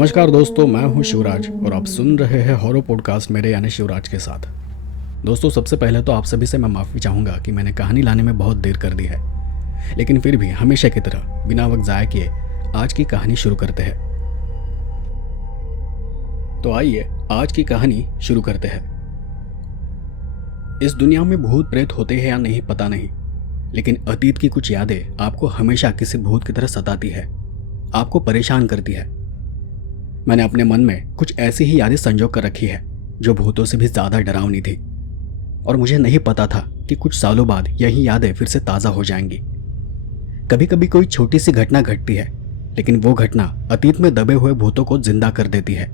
नमस्कार दोस्तों, मैं हूं शिवराज और आप सुन रहे हैं हॉरर पॉडकास्ट मेरे यानी शिवराज के साथ। दोस्तों, सबसे पहले तो आप सभी से मैं माफ़ी चाहूँगा कि मैंने कहानी लाने में बहुत देर कर दी है, लेकिन फिर भी हमेशा की तरह बिना वक्त ज़ाया किए आज की कहानी शुरू करते हैं। तो आइए आज की कहानी शुरू करते हैं। इस दुनिया में भूत प्रेत होते हैं या नहीं पता नहीं, लेकिन अतीत की कुछ यादें आपको हमेशा किसी भूत की तरह सताती है, आपको परेशान करती है। मैंने अपने मन में कुछ ऐसी ही यादें संजो कर रखी है जो भूतों से भी ज्यादा डरावनी थी, और मुझे नहीं पता था कि कुछ सालों बाद यही यादें फिर से ताज़ा हो जाएंगी। कभी कभी कोई छोटी सी घटना घटती है, लेकिन वो घटना अतीत में दबे हुए भूतों को जिंदा कर देती है,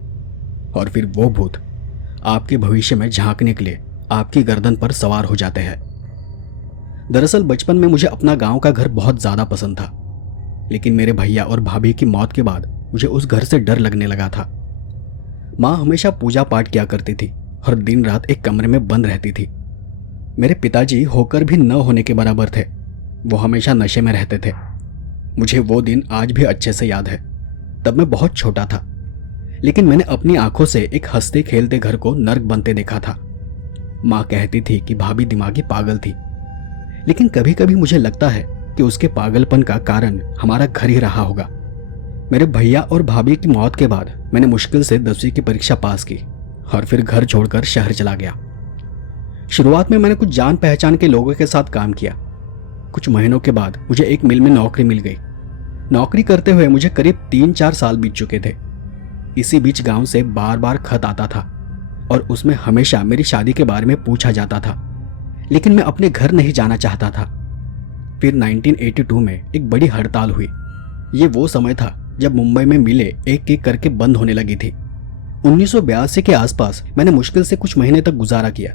और फिर वो भूत आपके भविष्य में झांकने के लिए आपकी गर्दन पर सवार हो जाते हैं। दरअसल बचपन में मुझे अपना गांव का घर बहुत ज्यादा पसंद था, लेकिन मेरे भैया और भाभी की मौत के बाद मुझे उस घर से डर लगने लगा था। माँ हमेशा पूजा पाठ किया करती थी और दिन रात एक कमरे में बंद रहती थी। मेरे पिताजी होकर भी न होने के बराबर थे, वो हमेशा नशे में रहते थे। मुझे वो दिन आज भी अच्छे से याद है। तब मैं बहुत छोटा था, लेकिन मैंने अपनी आंखों से एक हंसते खेलते घर को नर्क बनते देखा था। माँ कहती थी कि भाभी दिमागी पागल थी, लेकिन कभी कभी मुझे लगता है कि उसके पागलपन का कारण हमारा घर ही रहा होगा। मेरे भैया और भाभी की मौत के बाद मैंने मुश्किल से 10वीं की परीक्षा पास की और फिर घर छोड़कर शहर चला गया। शुरुआत में मैंने कुछ जान पहचान के लोगों के साथ काम किया। कुछ महीनों के बाद मुझे एक मिल में नौकरी मिल गई। नौकरी करते हुए मुझे करीब 3-4 साल बीत चुके थे। इसी बीच गांव से बार बार खत आता था और उसमें हमेशा मेरी शादी के बारे में पूछा जाता था, लेकिन मैं अपने घर नहीं जाना चाहता था। फिर 1982 में एक बड़ी हड़ताल हुई। ये वो समय था जब मुंबई में मिलें एक एक करके बंद होने लगी थी। 1982 के आसपास मैंने मुश्किल से कुछ महीने तक गुजारा किया,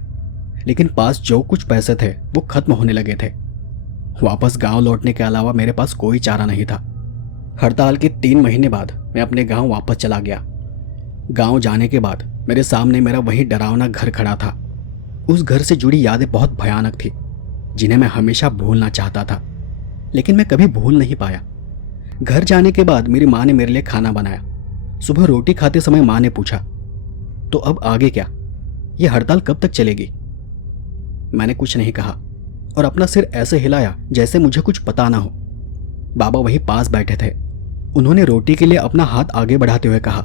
लेकिन पास जो कुछ पैसे थे वो खत्म होने लगे थे। वापस गांव लौटने के अलावा मेरे पास कोई चारा नहीं था। हड़ताल के 3 महीने बाद मैं अपने गांव वापस चला गया। गांव जाने के बाद मेरे सामने मेरा वही डरावना घर खड़ा था। उस घर से जुड़ी यादें बहुत भयानक थी, जिन्हें मैं हमेशा भूलना चाहता था, लेकिन मैं कभी भूल नहीं पाया। घर जाने के बाद मेरी माँ ने मेरे लिए खाना बनाया। सुबह रोटी खाते समय माँ ने पूछा, तो अब आगे क्या? ये हड़ताल कब तक चलेगी? मैंने कुछ नहीं कहा और अपना सिर ऐसे हिलाया जैसे मुझे कुछ पता ना हो। बाबा वहीं पास बैठे थे। उन्होंने रोटी के लिए अपना हाथ आगे बढ़ाते हुए कहा,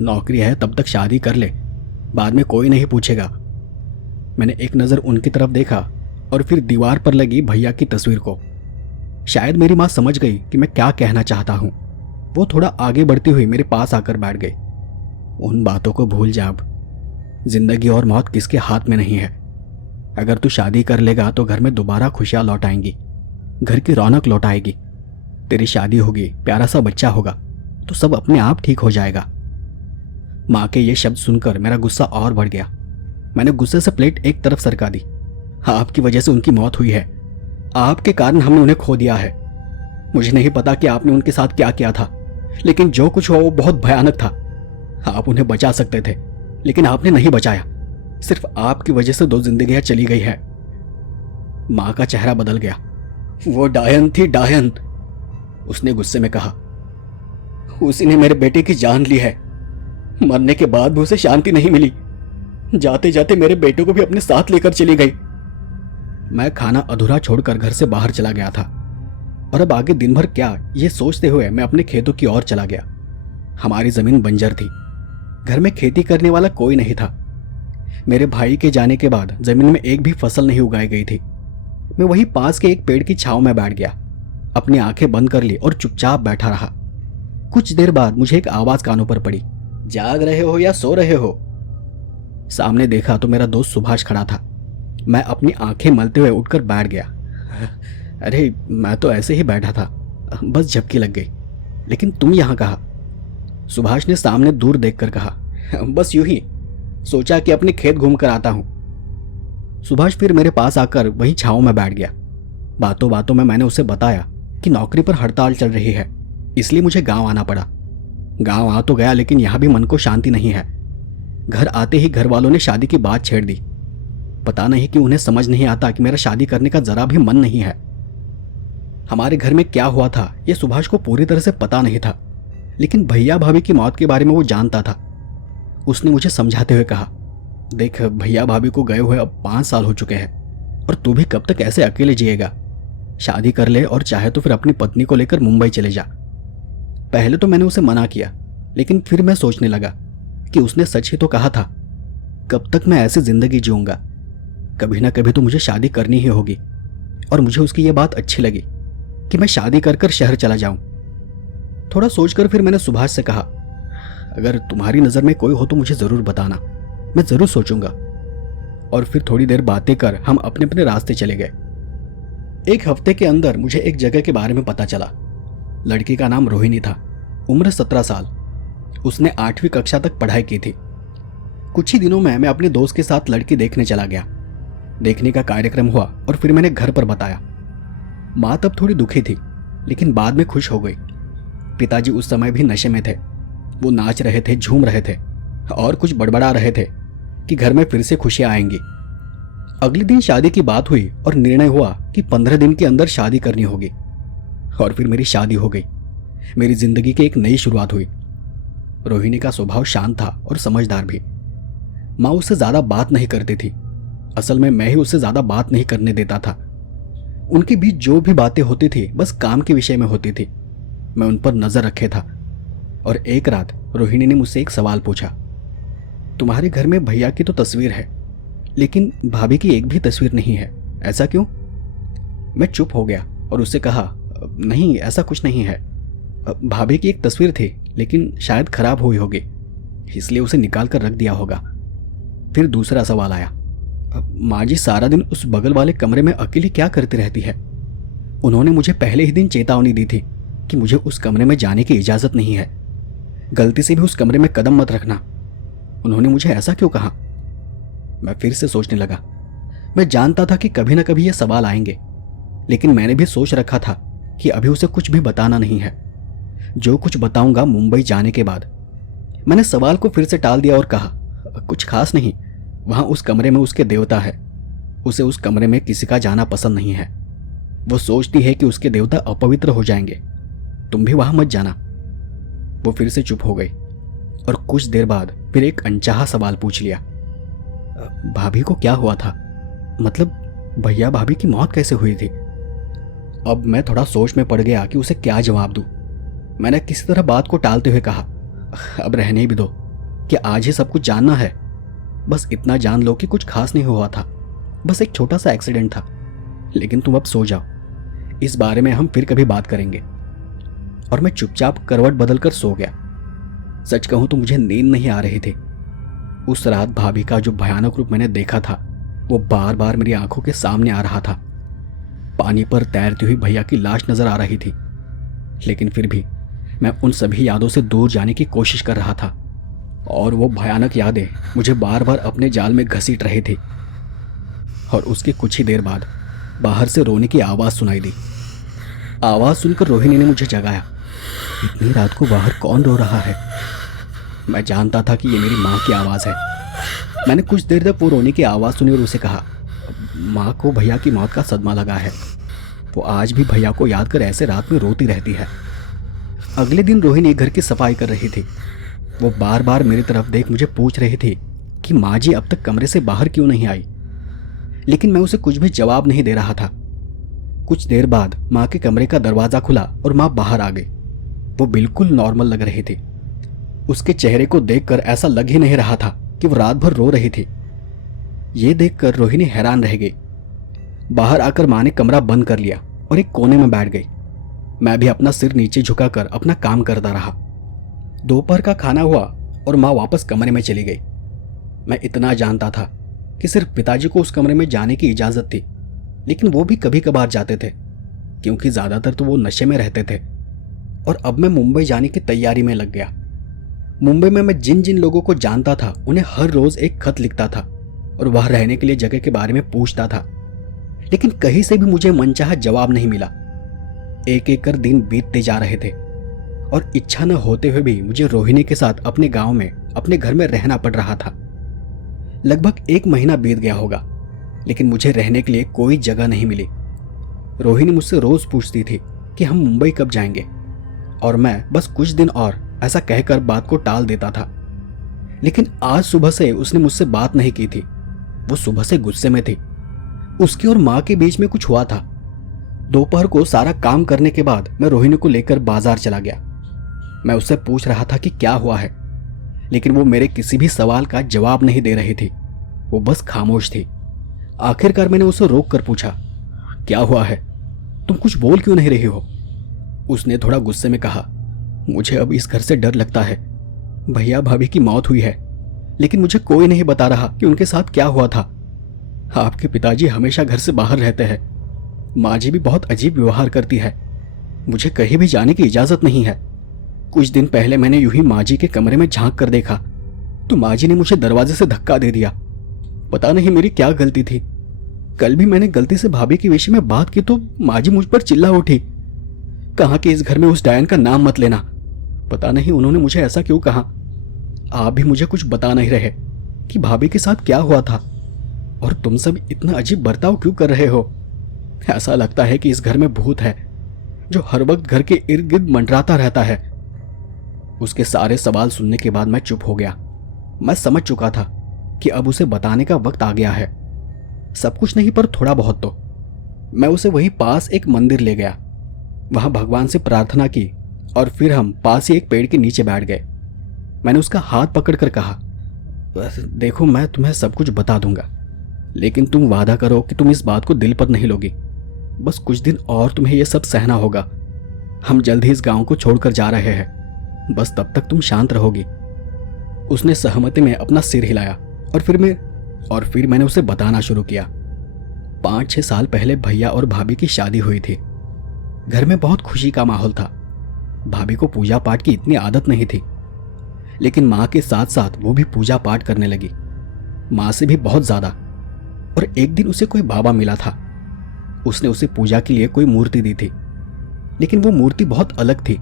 नौकरी है तब तक शादी कर ले, बाद में कोई नहीं पूछेगा। मैंने एक नज़र उनकी तरफ देखा और फिर दीवार पर लगी भैया की तस्वीर को। शायद मेरी माँ समझ गई कि मैं क्या कहना चाहता हूँ। वो थोड़ा आगे बढ़ती हुई मेरे पास आकर बैठ गई। उन बातों को भूल जा, अब जिंदगी और मौत किसके हाथ में नहीं है। अगर तू शादी कर लेगा तो घर में दोबारा खुशियाँ लौट आएंगी, घर की रौनक लौट आएगी। तेरी शादी होगी, प्यारा सा बच्चा होगा, तो सब अपने आप ठीक हो जाएगा। माँ के ये शब्द सुनकर मेरा गुस्सा और बढ़ गया। मैंने गुस्से से प्लेट एक तरफ सरका दी। आपकी वजह से उनकी मौत हुई है, आपके कारण हमने उन्हें खो दिया है। मुझे नहीं पता कि आपने उनके साथ क्या किया था, लेकिन जो कुछ हुआ वो बहुत भयानक था। आप उन्हें बचा सकते थे, लेकिन आपने नहीं बचाया। सिर्फ आपकी वजह से 2 जिंदगियां चली गई है। माँ का चेहरा बदल गया। वो डायन थी, डायन, उसने गुस्से में कहा। उसी ने मेरे बेटे की जान ली है। मरने के बाद भी उसे शांति नहीं मिली। जाते जाते मेरे बेटे को भी अपने साथ लेकर चली गई। मैं खाना अधूरा छोड़कर घर से बाहर चला गया था, और अब आगे दिन भर क्या, ये सोचते हुए मैं अपने खेतों की ओर चला गया। हमारी जमीन बंजर थी, घर में खेती करने वाला कोई नहीं था। मेरे भाई के जाने के बाद जमीन में एक भी फसल नहीं उगाई गई थी। मैं वहीं पास के एक पेड़ की छांव में बैठ गया, अपनी आंखें बंद कर ली और चुपचाप बैठा रहा। कुछ देर बाद मुझे एक आवाज कानों पर पड़ी, जाग रहे हो या सो रहे हो? सामने देखा तो मेरा दोस्त सुभाष खड़ा था। मैं अपनी आंखें मलते हुए उठकर बैठ गया। अरे मैं तो ऐसे ही बैठा था, बस झपकी लग गई। लेकिन तुम यहाँ कहाँ? सुभाष ने सामने दूर देखकर कहा, बस यूं ही, सोचा कि अपने खेत घूम कर आता हूं। सुभाष फिर मेरे पास आकर वही छांव में बैठ गया। बातों बातों में मैंने उसे बताया कि नौकरी पर हड़ताल चल रही है, इसलिए मुझे गांव आना पड़ा। गांव आ तो गया, लेकिन यहां भी मन को शांति नहीं है। घर आते ही घर वालों ने शादी की बात छेड़ दी। पता नहीं कि उन्हें समझ नहीं आता कि मेरा शादी करने का जरा भी मन नहीं है। हमारे घर में क्या हुआ था ये सुभाष को पूरी तरह से पता नहीं था, लेकिन भैया भाभी की मौत के बारे में वो जानता था। उसने मुझे समझाते हुए कहा, देख भैया भाभी को गए हुए अब 5 साल हो चुके हैं और तू भी कब तक ऐसे अकेले जिएगा। शादी कर ले और चाहे तो फिर अपनी पत्नी को लेकर मुंबई चले जा। पहले तो मैंने उसे मना किया, लेकिन फिर मैं सोचने लगा कि उसने सच ही तो कहा था। कब तक मैं ऐसी जिंदगी जीऊंगा? कभी ना कभी तो मुझे शादी करनी ही होगी। और मुझे उसकी यह बात अच्छी लगी कि मैं शादी कर कर शहर चला जाऊं। थोड़ा सोचकर फिर मैंने सुभाष से कहा, अगर तुम्हारी नज़र में कोई हो तो मुझे ज़रूर बताना, मैं ज़रूर सोचूंगा। और फिर थोड़ी देर बातें कर हम अपने अपने रास्ते चले गए। एक हफ्ते के अंदर मुझे एक जगह के बारे में पता चला। लड़की का नाम रोहिणी था, उम्र 17 साल। उसने 8वीं कक्षा तक पढ़ाई की थी। कुछ ही दिनों में मैं अपने दोस्त के साथ लड़की देखने चला गया। देखने का कार्यक्रम हुआ और फिर मैंने घर पर बताया। माँ तब थोड़ी दुखी थी, लेकिन बाद में खुश हो गई। पिताजी उस समय भी नशे में थे। वो नाच रहे थे, झूम रहे थे और कुछ बड़बड़ा रहे थे कि घर में फिर से खुशियां आएंगी। अगले दिन शादी की बात हुई और निर्णय हुआ कि 15 दिन के अंदर शादी करनी होगी। और फिर मेरी शादी हो गई। मेरी जिंदगी की एक नई शुरुआत हुई। रोहिणी का स्वभाव शांत था और समझदार भी। माँ उससे ज्यादा बात नहीं करती थी। असल में मैं ही उससे ज्यादा बात नहीं करने देता था। उनके बीच जो भी बातें होती थी बस काम के विषय में होती थी। मैं उन पर नजर रखे था। और एक रात रोहिणी ने मुझसे एक सवाल पूछा, तुम्हारे घर में भैया की तो तस्वीर है, लेकिन भाभी की एक भी तस्वीर नहीं है, ऐसा क्यों? मैं चुप हो गया और उससे कहा, नहीं ऐसा कुछ नहीं है। भाभी की एक तस्वीर थी, लेकिन शायद खराब हुई होगी, इसलिए उसे निकाल कर रख दिया होगा। फिर दूसरा सवाल आया, माँ जी सारा दिन उस बगल वाले कमरे में अकेली क्या करती रहती है? उन्होंने मुझे पहले ही दिन चेतावनी दी थी कि मुझे उस कमरे में जाने की इजाजत नहीं है। गलती से भी उस कमरे में कदम मत रखना। उन्होंने मुझे ऐसा क्यों कहा? मैं फिर से सोचने लगा। मैं जानता था कि कभी ना कभी ये सवाल आएंगे, लेकिन मैंने भी सोच रखा था कि अभी उसे कुछ भी बताना नहीं है। जो कुछ बताऊंगा मुंबई जाने के बाद। मैंने सवाल को फिर से टाल दिया और कहा, कुछ खास नहीं, वहां उस कमरे में उसके देवता है। उसे उस कमरे में किसी का जाना पसंद नहीं है। वो सोचती है कि उसके देवता अपवित्र हो जाएंगे। तुम भी वहां मत जाना। वो फिर से चुप हो गई और कुछ देर बाद फिर एक अनचाहा सवाल पूछ लिया, भाभी को क्या हुआ था? मतलब भैया भाभी की मौत कैसे हुई थी? अब मैं थोड़ा सोच में पड़ गया कि उसे क्या जवाब दूं। मैंने किसी तरह बात को टालते हुए कहा, अब रहने भी दो, कि आज ही सब कुछ जानना है। बस इतना जान लो कि कुछ खास नहीं हुआ था, बस एक छोटा सा एक्सीडेंट था। लेकिन तुम अब सो जाओ, इस बारे में हम फिर कभी बात करेंगे। और मैं चुपचाप करवट बदलकर सो गया। सच कहूं तो मुझे नींद नहीं आ रही थी। उस रात भाभी का जो भयानक रूप मैंने देखा था वो बार बार मेरी आंखों के सामने आ रहा था। पानी पर तैरती हुई भैया की लाश नजर आ रही थी, लेकिन फिर भी मैं उन सभी यादों से दूर जाने की कोशिश कर रहा था। और वो भयानक यादें मुझे बार बार अपने जाल में घसीट रही थी। और उसके कुछ ही देर बाद बाहर से रोने की आवाज़ सुनाई दी। आवाज़ सुनकर रोहिणी ने मुझे जगाया। इतनी रात को बाहर कौन रो रहा है? मैं जानता था कि ये मेरी माँ की आवाज़ है। मैंने कुछ देर तक वो रोने की आवाज़ सुनी और उसे कहा, माँ को भैया की मौत का सदमा लगा है। वो आज भी भैया को याद कर ऐसे रात में रोती रहती है। अगले दिन रोहिणी घर की सफाई कर रही थी। वो बार बार मेरी तरफ देख मुझे पूछ रही थी कि माँ जी अब तक कमरे से बाहर क्यों नहीं आई, लेकिन मैं उसे कुछ भी जवाब नहीं दे रहा था। कुछ देर बाद माँ के कमरे का दरवाज़ा खुला और माँ बाहर आ गई। वो बिल्कुल नॉर्मल लग रही थी। उसके चेहरे को देखकर ऐसा लग ही नहीं रहा था कि वो रात भर रो रही थी। ये देखकर रोहिणी हैरान रह गई। बाहर आकर माँ ने कमरा बंद कर लिया और एक कोने में बैठ गई। मैं भी अपना सिर नीचे झुकाकर अपना काम करता रहा। दोपहर का खाना हुआ और माँ वापस कमरे में चली गई। मैं इतना जानता था कि सिर्फ पिताजी को उस कमरे में जाने की इजाज़त थी, लेकिन वो भी कभी कभार जाते थे, क्योंकि ज़्यादातर तो वो नशे में रहते थे। और अब मैं मुंबई जाने की तैयारी में लग गया। मुंबई में मैं जिन जिन लोगों को जानता था उन्हें हर रोज़ एक खत लिखता था और वह रहने के लिए जगह के बारे में पूछता था, लेकिन कहीं से भी मुझे मनचाहा जवाब नहीं मिला। एक एक कर दिन बीतते जा रहे थे और इच्छा न होते हुए भी मुझे रोहिणी के साथ अपने गांव में अपने घर में रहना पड़ रहा था। लगभग 1 महीना बीत गया होगा, लेकिन मुझे रहने के लिए कोई जगह नहीं मिली। रोहिणी मुझसे रोज पूछती थी कि हम मुंबई कब जाएंगे, और मैं बस कुछ दिन और ऐसा कहकर बात को टाल देता था। लेकिन आज सुबह से उसने मुझसे बात नहीं की थी। वो सुबह से गुस्से में थी। उसकी और माँ के बीच में कुछ हुआ था। दोपहर को सारा काम करने के बाद मैं रोहिणी को लेकर बाजार चला गया। मैं उससे पूछ रहा था कि क्या हुआ है, लेकिन वो मेरे किसी भी सवाल का जवाब नहीं दे रही थी। वो बस खामोश थी। आखिरकार मैंने उसे रोक कर पूछा, क्या हुआ है, तुम कुछ बोल क्यों नहीं रही हो? उसने थोड़ा गुस्से में कहा, मुझे अब इस घर से डर लगता है। भैया भाभी की मौत हुई है, लेकिन मुझे कोई नहीं बता रहा कि उनके साथ क्या हुआ था। आपके पिताजी हमेशा घर से बाहर रहते हैं। माँ जी भी बहुत अजीब व्यवहार करती है। मुझे कहीं भी जाने की इजाजत नहीं है। कुछ दिन पहले मैंने यूं ही माँ जी के कमरे में झांक कर देखा तो माँ जी ने मुझे दरवाजे से धक्का दे दिया। पता नहीं मेरी क्या गलती थी। कल भी मैंने गलती से भाभी के विषय में बात की तो माँ जी मुझ पर चिल्ला उठी, कहा कि इस घर में उस डायन का नाम मत लेना। पता नहीं उन्होंने मुझे ऐसा क्यों कहा। आप भी मुझे कुछ बता नहीं रहे कि भाभी के साथ क्या हुआ था, और तुम सब इतना अजीब बर्ताव क्यों कर रहे हो। ऐसा लगता है कि इस घर में भूत है जो हर वक्त घर के इर्द गिर्द मंडराता रहता है। उसके सारे सवाल सुनने के बाद मैं चुप हो गया। मैं समझ चुका था कि अब उसे बताने का वक्त आ गया है। सब कुछ नहीं पर थोड़ा बहुत तो। मैं उसे वहीं पास एक मंदिर ले गया। वहां भगवान से प्रार्थना की और फिर हम पास ही एक पेड़ के नीचे बैठ गए। मैंने उसका हाथ पकड़कर कहा, देखो मैं तुम्हें सब कुछ बता दूंगा, लेकिन तुम वादा करो कि तुम इस बात को दिल पर नहीं लोगी। बस कुछ दिन और तुम्हें यह सब सहना होगा। हम जल्द ही इस गांव को छोड़कर जा रहे हैं। बस तब तक तुम शांत रहोगी। उसने सहमति में अपना सिर हिलाया और फिर मैंने उसे बताना शुरू किया। 5-6 साल पहले भैया और भाभी की शादी हुई थी। घर में बहुत खुशी का माहौल था। भाभी को पूजा पाठ की इतनी आदत नहीं थी, लेकिन माँ के साथ साथ वो भी पूजा पाठ करने लगी, माँ से भी बहुत ज्यादा। और एक दिन उसे कोई बाबा मिला था। उसने उसे पूजा के लिए कोई मूर्ति दी थी, लेकिन वो मूर्ति बहुत अलग थी।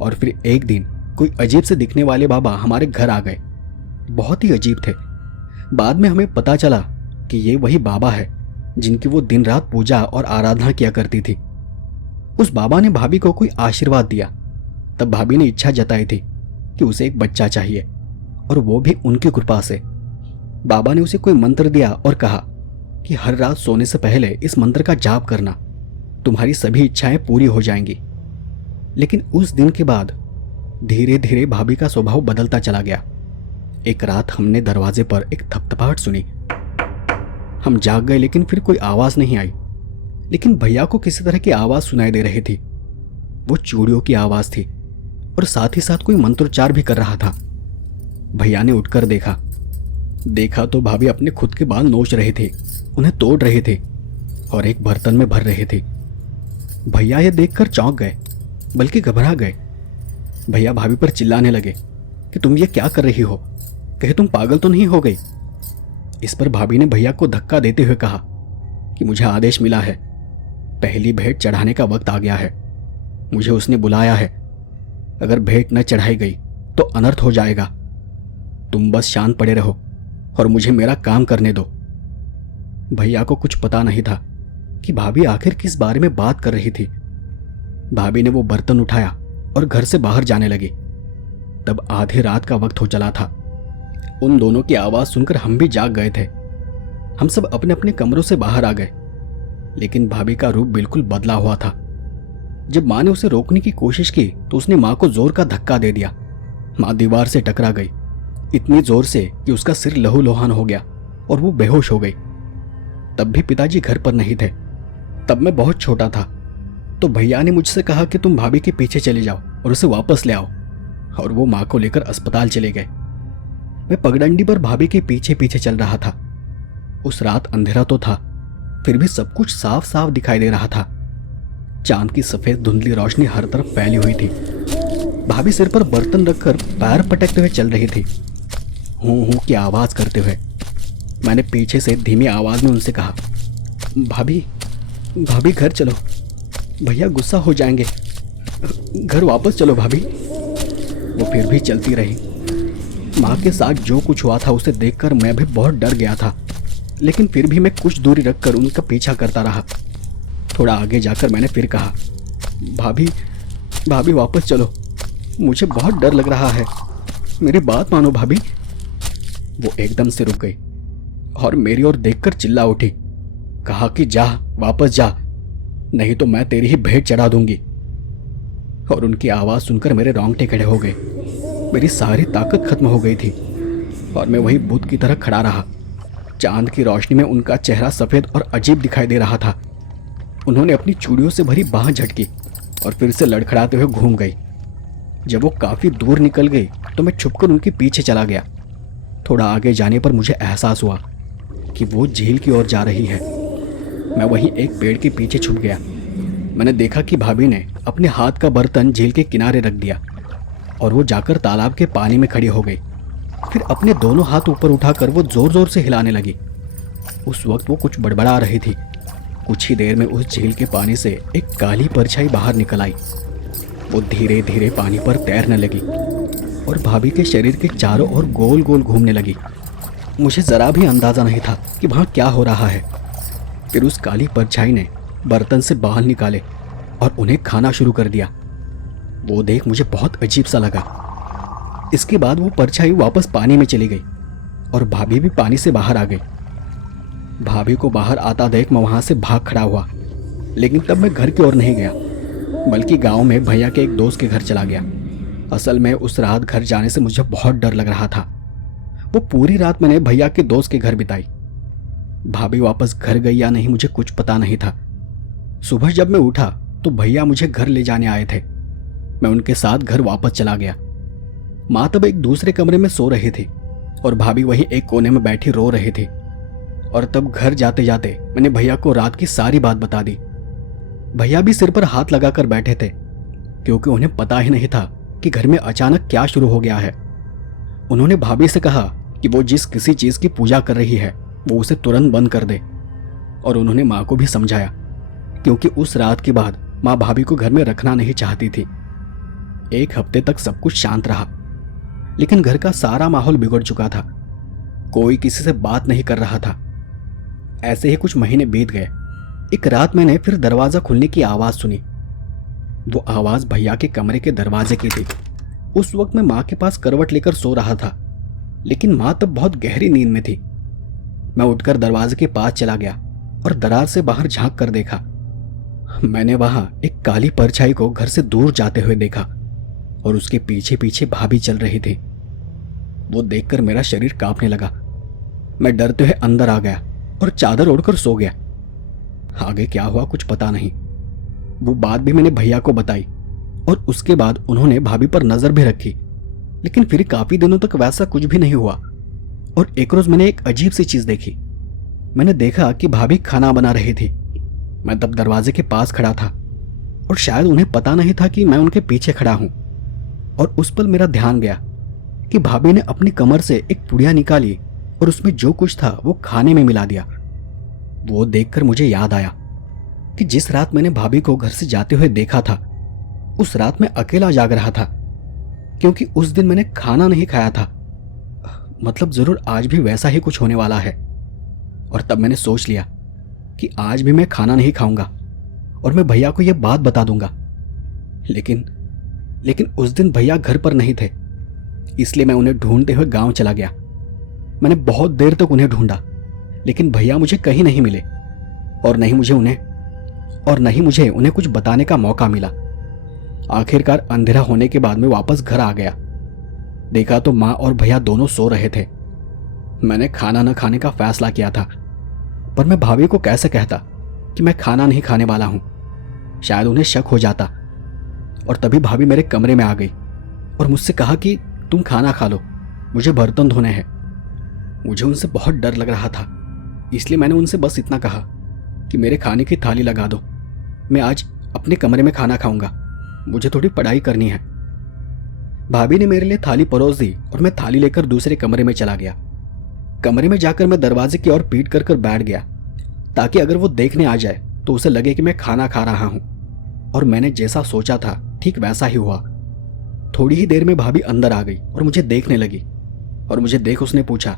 और फिर एक दिन कोई अजीब से दिखने वाले बाबा हमारे घर आ गए। बहुत ही अजीब थे। बाद में हमें पता चला कि ये वही बाबा है जिनकी वो दिन रात पूजा और आराधना किया करती थी। उस बाबा ने भाभी को कोई आशीर्वाद दिया। तब भाभी ने इच्छा जताई थी कि उसे एक बच्चा चाहिए, और वो भी उनकी कृपा से। बाबा ने उसे कोई मंत्र दिया और कहा कि हर रात सोने से पहले इस मंत्र का जाप करना, तुम्हारी सभी इच्छाएं पूरी हो जाएंगी। लेकिन उस दिन के बाद धीरे धीरे भाभी का स्वभाव बदलता चला गया। एक रात हमने दरवाजे पर एक थपथपाहट सुनी। हम जाग गए, लेकिन फिर कोई आवाज नहीं आई। लेकिन भैया को किसी तरह की आवाज सुनाई दे रही थी। वो चूड़ियों की आवाज थी और साथ ही साथ कोई मंत्रोच्चार भी कर रहा था। भैया ने उठकर देखा तो भाभी अपने खुद के बाल नोच रहे थे, उन्हें तोड़ रहे थे और एक बर्तन में भर रहे थे। भैया ये देखकर चौंक गए, बल्कि घबरा गए। भैया भाभी पर चिल्लाने लगे कि तुम ये क्या कर रही हो, कहे तुम पागल तो नहीं हो गई। इस पर भाभी ने भैया को धक्का देते हुए कहा कि मुझे आदेश मिला है, पहली भेंट चढ़ाने का वक्त आ गया है। मुझे उसने बुलाया है। अगर भेंट न चढ़ाई गई तो अनर्थ हो जाएगा। तुम बस शांत पड़े रहो और मुझे मेरा काम करने दो। भैया को कुछ पता नहीं था कि भाभी आखिर किस बारे में बात कर रही थी। भाभी ने वो बर्तन उठाया और घर से बाहर जाने लगी। तब आधी रात का वक्त हो चला था। उन दोनों की आवाज सुनकर हम भी जाग गए थे। हम सब अपने अपने कमरों से बाहर आ गए, लेकिन भाभी का रूप बिल्कुल बदला हुआ था। जब माँ ने उसे रोकने की कोशिश की तो उसने माँ को जोर का धक्का दे दिया। माँ दीवार से टकरा गई, इतनी जोर से कि उसका सिर लहूलुहान हो गया और वो बेहोश हो गई। तब भी पिताजी घर पर नहीं थे। तब मैं बहुत छोटा था। तो भैया ने मुझसे कहा कि तुम भाभी के पीछे चले जाओ और उसे वापस ले आओ, और वो माँ को लेकर अस्पताल चले गए। मैं पगडंडी पर भाभी के पीछे पीछे चल रहा था। उस रात अंधेरा तो था, फिर भी सब कुछ साफ साफ दिखाई दे रहा था। चांद की सफेद धुंधली रोशनी हर तरफ फैली हुई थी। भाभी सिर पर बर्तन रखकर पैर पटकते हुए चल रही थी, हूं की आवाज करते हुए। मैंने पीछे से धीमी आवाज में उनसे कहा, भाभी भाभी घर चलो, भैया गुस्सा हो जाएंगे, घर वापस चलो भाभी। वो फिर भी चलती रही। माँ के साथ जो कुछ हुआ था उसे देखकर मैं भी बहुत डर गया था, लेकिन फिर भी मैं कुछ दूरी रखकर उनका पीछा करता रहा। थोड़ा आगे जाकर मैंने फिर कहा, भाभी भाभी वापस चलो, मुझे बहुत डर लग रहा है, मेरी बात मानो भाभी। वो एकदम से रुक गई और मेरी ओर देखकर चिल्ला उठी। कहा कि जा, वापस जा, नहीं तो मैं तेरी ही भेंट चढ़ा दूंगी। और उनकी आवाज़ सुनकर मेरे रोंगटे खड़े हो गए। मेरी सारी ताकत खत्म हो गई थी और मैं वही बुत की तरह खड़ा रहा। चांद की रोशनी में उनका चेहरा सफ़ेद और अजीब दिखाई दे रहा था। उन्होंने अपनी चूड़ियों से भरी बाँह झटकी और फिर से लड़खड़ाते हुए घूम गई। जब वो काफ़ी दूर निकल गई तो मैं छुपकर उनके पीछे चला गया। थोड़ा आगे जाने पर मुझे एहसास हुआ कि वो झील की ओर जा रही है। मैं वहीं एक पेड़ के पीछे छुप गया। मैंने देखा कि भाभी ने अपने हाथ का बर्तन झील के किनारे रख दिया और वो जाकर तालाब के पानी में खड़ी हो गई। फिर अपने दोनों हाथ ऊपर उठाकर वो ज़ोर ज़ोर से हिलाने लगी। उस वक्त वो कुछ बड़बड़ा रही थी। कुछ ही देर में उस झील के पानी से एक काली परछाई बाहर निकल आई। वो धीरे धीरे पानी पर तैरने लगी और भाभी के शरीर के चारों ओर गोल गोल घूमने लगी। मुझे ज़रा भी अंदाज़ा नहीं था कि वहाँ क्या हो रहा है। फिर उस काली परछाई ने बर्तन से बाल निकाले और उन्हें खाना शुरू कर दिया। वो देख मुझे बहुत अजीब सा लगा। इसके बाद वो परछाई वापस पानी में चली गई और भाभी भी पानी से बाहर आ गई। भाभी को बाहर आता देख मैं वहाँ से भाग खड़ा हुआ, लेकिन तब मैं घर की ओर नहीं गया बल्कि गांव में भैया के एक दोस्त के घर चला गया। असल में उस रात घर जाने से मुझे बहुत डर लग रहा था। वो पूरी रात मैंने भैया के दोस्त के घर बिताई। भाभी वापस घर गई या नहीं मुझे कुछ पता नहीं था। सुबह जब मैं उठा तो भैया मुझे घर ले जाने आए थे। मैं उनके साथ घर वापस चला गया। माँ तब एक दूसरे कमरे में सो रही थी और भाभी वहीं एक कोने में बैठी रो रही थी। और तब घर जाते जाते मैंने भैया को रात की सारी बात बता दी। भैया भी सिर पर हाथ लगाकर बैठे थे क्योंकि उन्हें पता ही नहीं था कि घर में अचानक क्या शुरू हो गया है। उन्होंने भाभी से कहा कि वो जिस किसी चीज की पूजा कर रही है वो उसे तुरंत बंद कर दे। और उन्होंने माँ को भी समझाया क्योंकि उस रात के बाद माँ भाभी को घर में रखना नहीं चाहती थी। एक हफ्ते तक सब कुछ शांत रहा, लेकिन घर का सारा माहौल बिगड़ चुका था। कोई किसी से बात नहीं कर रहा था। ऐसे ही कुछ महीने बीत गए। एक रात मैंने फिर दरवाजा खुलने की आवाज सुनी। वो आवाज भैया के कमरे के दरवाजे की थी। उस वक्त मैं माँ के पास करवट लेकर सो रहा था, लेकिन माँ तब बहुत गहरी नींद में थी। मैं उठकर दरवाजे के पास चला गया और दरार से बाहर झांक कर देखा। मैंने वहां एक काली परछाई को घर से दूर जाते हुए देखा और उसके पीछे पीछे भाभी चल रही थी। वो देखकर मेरा शरीर कांपने लगा। मैं डरते हुए अंदर आ गया और चादर ओढ़कर सो गया। आगे क्या हुआ कुछ पता नहीं। वो बात भी मैंने भैया को बताई और उसके बाद उन्होंने भाभी पर नजर भी रखी, लेकिन फिर काफी दिनों तक वैसा कुछ भी नहीं हुआ। और एक रोज मैंने एक अजीब सी चीज देखी। मैंने देखा कि भाभी खाना बना रही थी। मैं तब दरवाजे के पास खड़ा था और शायद उन्हें पता नहीं था कि मैं उनके पीछे खड़ा हूं। और उस पल मेरा ध्यान गया कि भाभी ने अपनी कमर से एक पुड़िया निकाली और उसमें जो कुछ था वो खाने में मिला दिया। वो देखकर मुझे याद आया कि जिस रात मैंने भाभी को घर से जाते हुए देखा था, उस रात मैं अकेला जाग रहा था क्योंकि उस दिन मैंने खाना नहीं खाया था। मतलब जरूर आज भी वैसा ही कुछ होने वाला है। और तब मैंने सोच लिया कि आज भी मैं खाना नहीं खाऊंगा और मैं भैया को यह बात बता दूंगा। लेकिन उस दिन भैया घर पर नहीं थे, इसलिए मैं उन्हें ढूंढते हुए गांव चला गया। मैंने बहुत देर तक उन्हें ढूंढा, लेकिन भैया मुझे कहीं नहीं मिले और नहीं मुझे उन्हें कुछ बताने का मौका मिला। आखिरकार अंधेरा होने के बाद मैं वापस घर आ गया। देखा तो माँ और भैया दोनों सो रहे थे। मैंने खाना न खाने का फैसला किया था, पर मैं भाभी को कैसे कहता कि मैं खाना नहीं खाने वाला हूं। शायद उन्हें शक हो जाता। और तभी भाभी मेरे कमरे में आ गई और मुझसे कहा कि तुम खाना खा लो, मुझे बर्तन धोने हैं। मुझे उनसे बहुत डर लग रहा था, इसलिए मैंने उनसे बस इतना कहा कि मेरे खाने की थाली लगा दो, मैं आज अपने कमरे में खाना खाऊंगा, मुझे थोड़ी पढ़ाई करनी है। भाभी ने मेरे लिए थाली परोस दी और मैं थाली लेकर दूसरे कमरे में चला गया। कमरे में जाकर मैं दरवाजे की ओर पीट कर बैठ गया ताकि अगर वो देखने आ जाए तो उसे लगे कि मैं खाना खा रहा हूं। और मैंने जैसा सोचा था ठीक वैसा ही हुआ। थोड़ी ही देर में भाभी अंदर आ गई और मुझे देखने लगी और मुझे देख उसने पूछा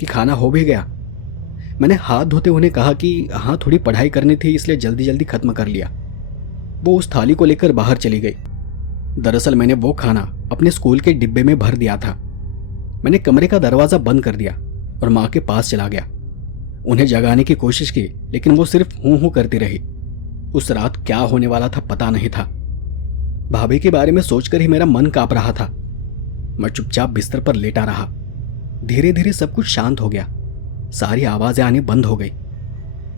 कि खाना हो भी गया। मैंने हाथ धोते उन्हें कहा कि हाँ, थोड़ी पढ़ाई करनी थी इसलिए जल्दी जल्दी खत्म कर लिया। वो उस थाली को लेकर बाहर चली गई। दरअसल मैंने वो खाना अपने स्कूल के डिब्बे में भर दिया था। मैंने कमरे का दरवाज़ा बंद कर दिया और माँ के पास चला गया। उन्हें जगाने की कोशिश की, लेकिन वो सिर्फ हूं हूं करती रही। उस रात क्या होने वाला था पता नहीं था। भाभी के बारे में सोचकर ही मेरा मन कांप रहा था। मैं चुपचाप बिस्तर पर लेटा रहा। धीरे धीरे सब कुछ शांत हो गया। सारी आवाजें आनी बंद हो गई।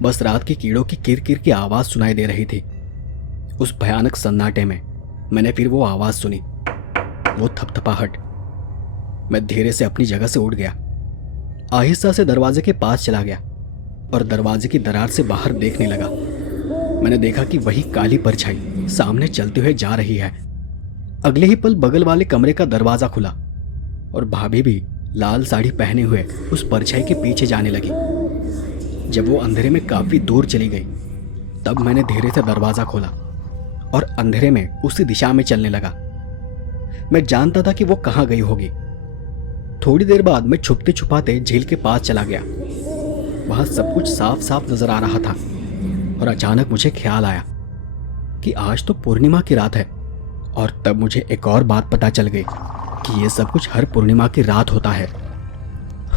बस रात के कीड़ों की किरकिर की आवाज सुनाई दे रही थी। उस भयानक सन्नाटे में मैंने फिर वो आवाज सुनी, वो थपथपाहट। मैं धीरे से अपनी जगह से उठ गया। आहिस्ता से दरवाजे के पास चला गया और दरवाजे की दरार से बाहर देखने लगा। मैंने देखा कि वही काली परछाई सामने चलते हुए जा रही है। अगले ही पल बगल वाले कमरे का दरवाजा खुला और भाभी भी लाल साड़ी पहने हुए उस परछाई के पीछे जाने लगी। जब वो अंधेरे में काफी दूर चली गई, तब मैंने धीरे से दरवाजा खोला और अंधेरे में उसी दिशा में चलने लगा। मैं जानता था कि वो कहाँ गई होगी। थोड़ी देर बाद मैं छुपते छुपाते झील के पास चला गया। वहां सब कुछ साफ साफ नजर आ रहा था और अचानक मुझे ख्याल आया कि आज तो पूर्णिमा की रात है। और तब मुझे एक और बात पता चल गई कि ये सब कुछ हर पूर्णिमा की रात होता है।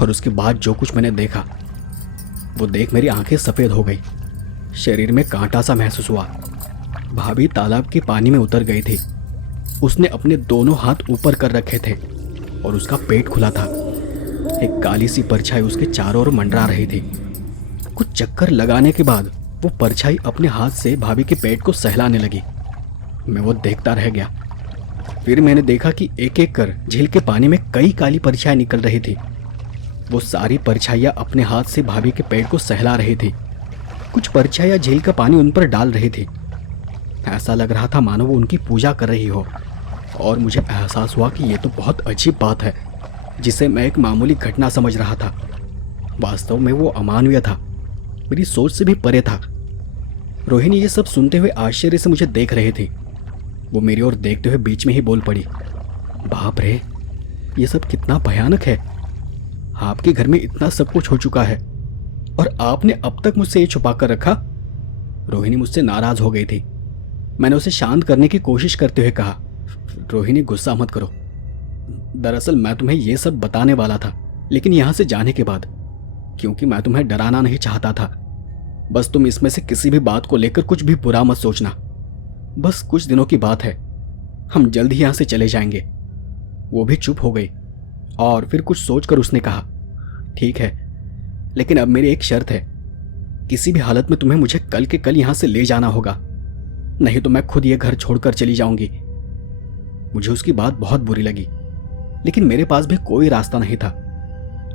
और उसके बाद जो कुछ मैंने देखा, वो देख मेरी आंखें सफेद हो गई। शरीर में कांटा सा महसूस हुआ। भाभी तालाब के पानी में उतर गई थी। उसने अपने दोनों हाथ ऊपर कर रखे थे और उसका पेट खुला था। एक काली सी परछाई उसके चारों ओर मंडरा रही थी। कुछ चक्कर लगाने के बाद वो परछाई अपने हाथ से भाभी के पेट को सहलाने लगी। मैं वो देखता रह गया। फिर मैंने देखा कि एक एक कर झील के पानी में कई काली परछाई निकल रही थी। वो सारी परछाइयाँ अपने हाथ से भाभी के पेट को सहला रही थी। कुछ परछाइयाँ झील का पानी उन पर डाल रही थी। ऐसा लग रहा था मानो वो उनकी पूजा कर रही हो। और मुझे एहसास हुआ कि ये तो बहुत अजीब बात है, जिसे मैं एक मामूली घटना समझ रहा था। वास्तव में वो अमानवीय था, मेरी सोच से भी परे था। रोहिणी ये सब सुनते हुए आश्चर्य से मुझे देख रही थी। वो मेरी ओर देखते हुए बीच में ही बोल पड़ी, बाप रे, ये सब कितना भयानक है। आपके घर में इतना सब कुछ हो चुका है और आपने अब तक मुझसे ये छुपा कर रखा। रोहिणी मुझसे नाराज हो गई थी। मैंने उसे शांत करने की कोशिश करते हुए कहा, रोहिणी गुस्सा मत करो। दरअसल मैं तुम्हें ये सब बताने वाला था, लेकिन यहां से जाने के बाद, क्योंकि मैं तुम्हें डराना नहीं चाहता था। बस तुम इसमें से किसी भी बात को लेकर कुछ भी बुरा मत सोचना। बस कुछ दिनों की बात है, हम जल्द ही यहां से चले जाएंगे। वो भी चुप हो गई और फिर कुछ सोचकर उसने कहा, ठीक है, लेकिन अब मेरी एक शर्त है। किसी भी हालत में तुम्हें मुझे कल के कल यहां से ले जाना होगा, नहीं तो मैं खुद ये घर छोड़कर चली जाऊंगी। मुझे उसकी बात बहुत बुरी लगी, लेकिन मेरे पास भी कोई रास्ता नहीं था।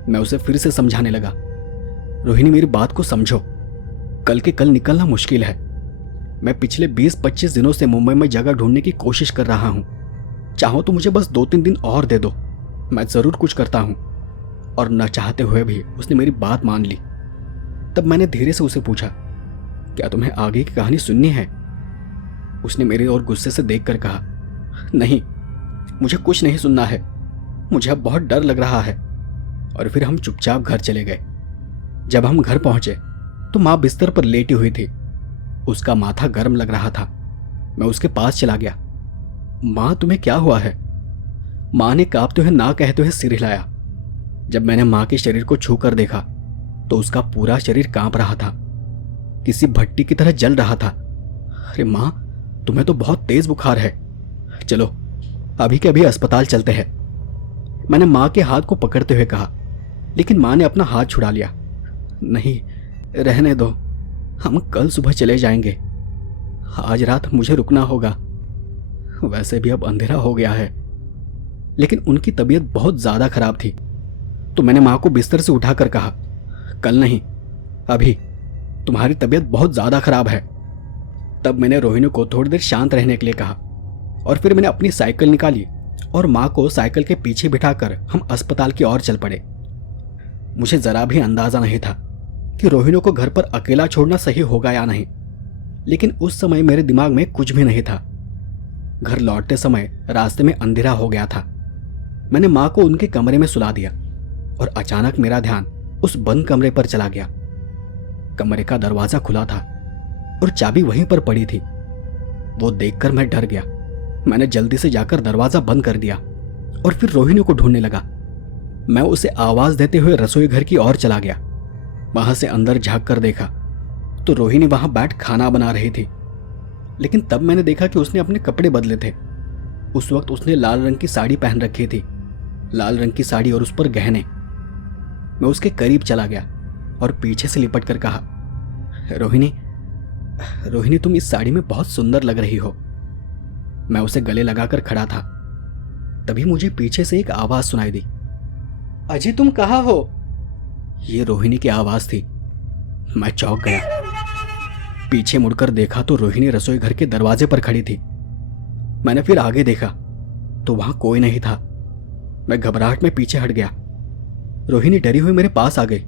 मैं उसे फिर से समझाने लगा, रोहिणी मेरी बात को समझो, कल के कल निकलना मुश्किल है। मैं पिछले 20-25 दिनों से मुंबई में जगह ढूंढने की कोशिश कर रहा हूं। चाहो तो मुझे बस 2-3 दिन और दे दो, मैं जरूर कुछ करता हूं। और न चाहते हुए भी उसने मेरी बात मान ली। तब मैंने धीरे से उसे पूछा, क्या तुम्हें आगे की कहानी सुननी है? उसने मेरी ओर गुस्से से देखकर कहा, नहीं, मुझे कुछ नहीं सुनना है, मुझे अब बहुत डर लग रहा है। और फिर हम चुपचाप घर चले गए। जब हम घर पहुंचे तो माँ बिस्तर पर लेटी हुई थी। उसका माथा गर्म लग रहा था। मैं उसके पास चला गया। माँ, तुम्हें क्या हुआ है? माँ ने कांपते हुए ना कहते हुए सिर हिलाया। जब मैंने माँ के शरीर को छू कर देखा तो उसका पूरा शरीर कांप रहा था, किसी भट्टी की तरह जल रहा था। अरे माँ, तुम्हें तो बहुत तेज बुखार है, चलो अभी के अभी अस्पताल चलते हैं। मैंने माँ के हाथ को पकड़ते हुए कहा, लेकिन माँ ने अपना हाथ छुड़ा लिया। नहीं, रहने दो, हम कल सुबह चले जाएंगे। आज रात मुझे रुकना होगा, वैसे भी अब अंधेरा हो गया है। लेकिन उनकी तबीयत बहुत ज्यादा खराब थी, तो मैंने माँ को बिस्तर से उठाकर कहा, कल नहीं, अभी, तुम्हारी तबीयत बहुत ज्यादा खराब है। तब मैंने रोहिणी को थोड़ी देर शांत रहने के लिए कहा और फिर मैंने अपनी साइकिल निकाली और माँ को साइकिल के पीछे बिठाकर हम अस्पताल की ओर चल पड़े। मुझे जरा भी अंदाजा नहीं था कि रोहिणी को घर पर अकेला छोड़ना सही होगा या नहीं, लेकिन उस समय मेरे दिमाग में कुछ भी नहीं था। घर लौटते समय रास्ते में अंधेरा हो गया था। मैंने माँ को उनके कमरे में सुला दिया और अचानक मेरा ध्यान उस बंद कमरे पर चला गया। कमरे का दरवाजा खुला था और चाबी वहीं पर पड़ी थी। वो देखकर मैं डर गया। मैंने जल्दी से जाकर दरवाजा बंद कर दिया और फिर रोहिणी को ढूंढने लगा। मैं उसे आवाज देते हुए रसोई घर की ओर चला गया। वहां से अंदर झांक कर देखा तो रोहिणी वहां बैठ खाना बना रही थी, लेकिन तब मैंने देखा कि उसने अपने कपड़े बदले थे। उस वक्त उसने लाल रंग की साड़ी पहन रखी थी, लाल रंग की साड़ी और उस पर गहने। मैं उसके करीब चला गया और पीछे से लिपट कर कहा, रोहिणी, रोहिणी, तुम इस साड़ी में बहुत सुंदर लग रही हो। मैं उसे गले लगाकर खड़ा था। तभी मुझे पीछे से एक आवाज सुनाई दी, अजय तुम कहाँ हो? ये रोहिणी की आवाज थी। मैं चौंक गया। पीछे मुड़कर देखा तो रोहिणी रसोई घर के दरवाजे पर खड़ी थी। मैंने फिर आगे देखा तो वहां कोई नहीं था। मैं घबराहट में पीछे हट गया। रोहिणी डरी हुई मेरे पास आ गई।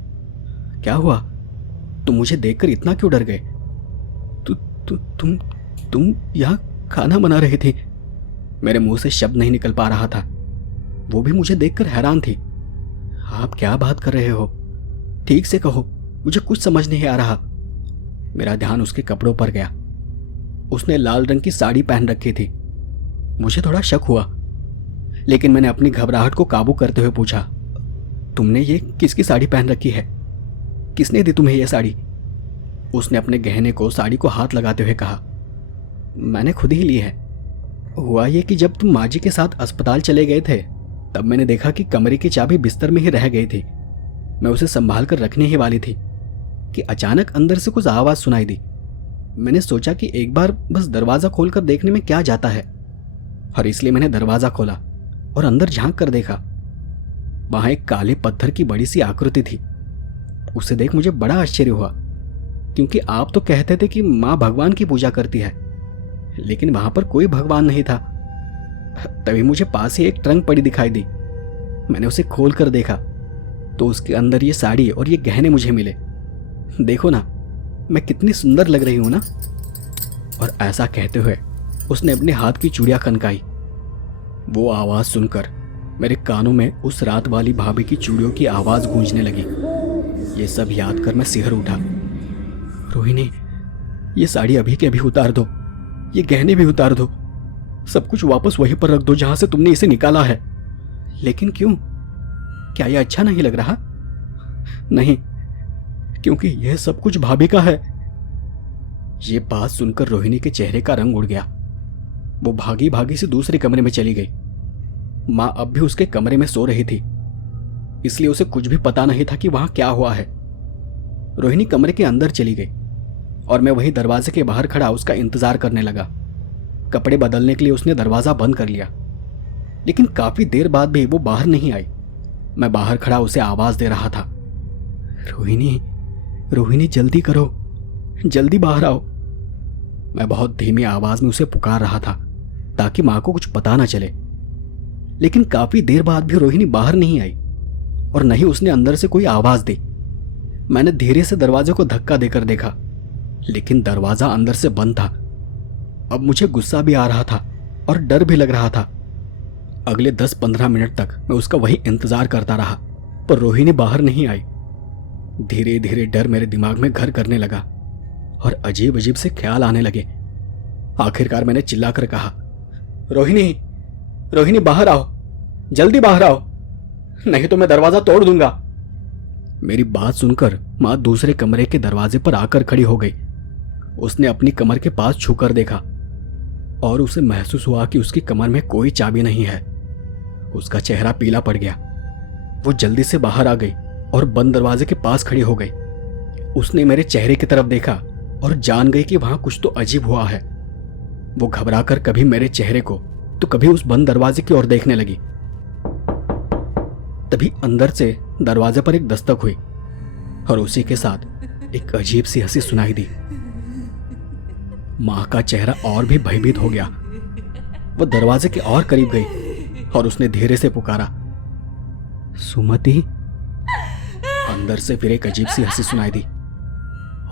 क्या हुआ? तुम मुझे देखकर इतना क्यों डर गए? तुम यहां खाना बना रही थी। मेरे मुंह से शब्द नहीं निकल पा रहा था। वो भी मुझे देखकर हैरान थी। आप क्या बात कर रहे हो? ठीक से कहो, मुझे कुछ समझ नहीं आ रहा। मेरा ध्यान उसके कपड़ों पर गया। उसने लाल रंग की साड़ी पहन रखी थी। मुझे थोड़ा शक हुआ, लेकिन मैंने अपनी घबराहट को काबू करते हुए पूछा, तुमने ये किसकी साड़ी पहन रखी है? किसने दी तुम्हें यह साड़ी? उसने अपने गहने को साड़ी को हाथ लगाते हुए कहा, मैंने खुद ही ली है। हुआ ये कि जब तुम माँ जी के साथ अस्पताल चले गए थे तब मैंने देखा कि कमरे की चाबी बिस्तर में ही रह गई थी। मैं उसे संभाल कर रखने ही वाली थी कि अचानक अंदर से कुछ आवाज सुनाई दी। मैंने सोचा कि एक बार बस दरवाजा खोलकर देखने में क्या जाता है, और इसलिए मैंने दरवाजा खोला और अंदर झांक कर देखा। वहां एक काले पत्थर की बड़ी सी आकृति थी। उसे देख मुझे बड़ा आश्चर्य हुआ, क्योंकि आप तो कहते थे कि माँ भगवान की पूजा करती है, लेकिन वहां पर कोई भगवान नहीं था। तभी मुझे पास ही एक ट्रंक पड़ी दिखाई दी। मैंने उसे खोल कर देखा तो उसके अंदर ये साड़ी और ये गहने मुझे मिले। देखो ना, मैं कितनी सुंदर लग रही हूं ना। और ऐसा कहते हुए उसने अपने हाथ की चूड़ियां खनकाई। वो आवाज सुनकर मेरे कानों में उस रात वाली भाभी की चूड़ियों की आवाज गूंजने लगी। ये सब याद कर मैं सिहर उठा। रोहिणी, ये साड़ी अभी के अभी उतार दो, ये गहने भी उतार दो, सब कुछ वापस वहीं पर रख दो जहां से तुमने इसे निकाला है। लेकिन क्यों? क्या यह अच्छा नहीं लग रहा? नहीं, क्योंकि यह सब कुछ भाभी का है। ये बात सुनकर रोहिणी के चेहरे का रंग उड़ गया। वो भागी भागी से दूसरे कमरे में चली गई। मां अब भी उसके कमरे में सो रही थी, इसलिए उसे कुछ भी पता नहीं था कि वहां क्या हुआ है। रोहिणी कमरे के अंदर चली गई और मैं वहीं दरवाजे के बाहर खड़ा उसका इंतजार करने लगा। कपड़े बदलने के लिए उसने दरवाजा बंद कर लिया, लेकिन काफी देर बाद भी वो बाहर नहीं आई। मैं बाहर खड़ा उसे आवाज दे रहा था, रोहिणी, रोहिणी, जल्दी करो, जल्दी बाहर आओ। मैं बहुत धीमी आवाज में उसे पुकार रहा था ताकि मां को कुछ पता ना चले, लेकिन काफी देर बाद भी रोहिणी बाहर नहीं आई और न ही उसने अंदर से कोई आवाज दी। मैंने धीरे से दरवाजे को धक्का देकर देखा, लेकिन दरवाजा अंदर से बंद था। अब मुझे गुस्सा भी आ रहा था और डर भी लग रहा था। अगले 10-15 मिनट तक मैं उसका वही इंतजार करता रहा, पर रोहिणी बाहर नहीं आई। धीरे धीरे डर मेरे दिमाग में घर करने लगा और अजीब अजीब से ख्याल आने लगे। आखिरकार मैंने चिल्लाकर कहा, रोहिणी, रोहिणी, बाहर आओ, जल्दी बाहर आओ, नहीं तो मैं दरवाजा तोड़ दूंगा। मेरी बात सुनकर मां दूसरे कमरे के दरवाजे पर आकर खड़ी हो गई। उसने अपनी कमर के पास छूकर देखा और उसे महसूस हुआ कि उसकी कमर में कोई चाबी नहीं है। उसका चेहरा पीला पड़ गया। वो जल्दी से बाहर आ गई और बंद दरवाजे के पास खड़ी हो गई। उसने मेरे चेहरे की तरफ देखा और जान गई कि वहां कुछ तो अजीब हुआ है। वो घबराकर कभी मेरे चेहरे को तो कभी उस बंद दरवाजे की ओर देखने लगी। तभी अंदर से दरवाजे पर एक दस्तक हुई और उसी के साथ एक अजीब सी हंसी सुनाई दी। मां का चेहरा और भी भयभीत हो गया। वो दरवाजे के और करीब गई और उसने धीरे से पुकारा, सुमति। अंदर से फिर एक अजीब सी हंसी सुनाई दी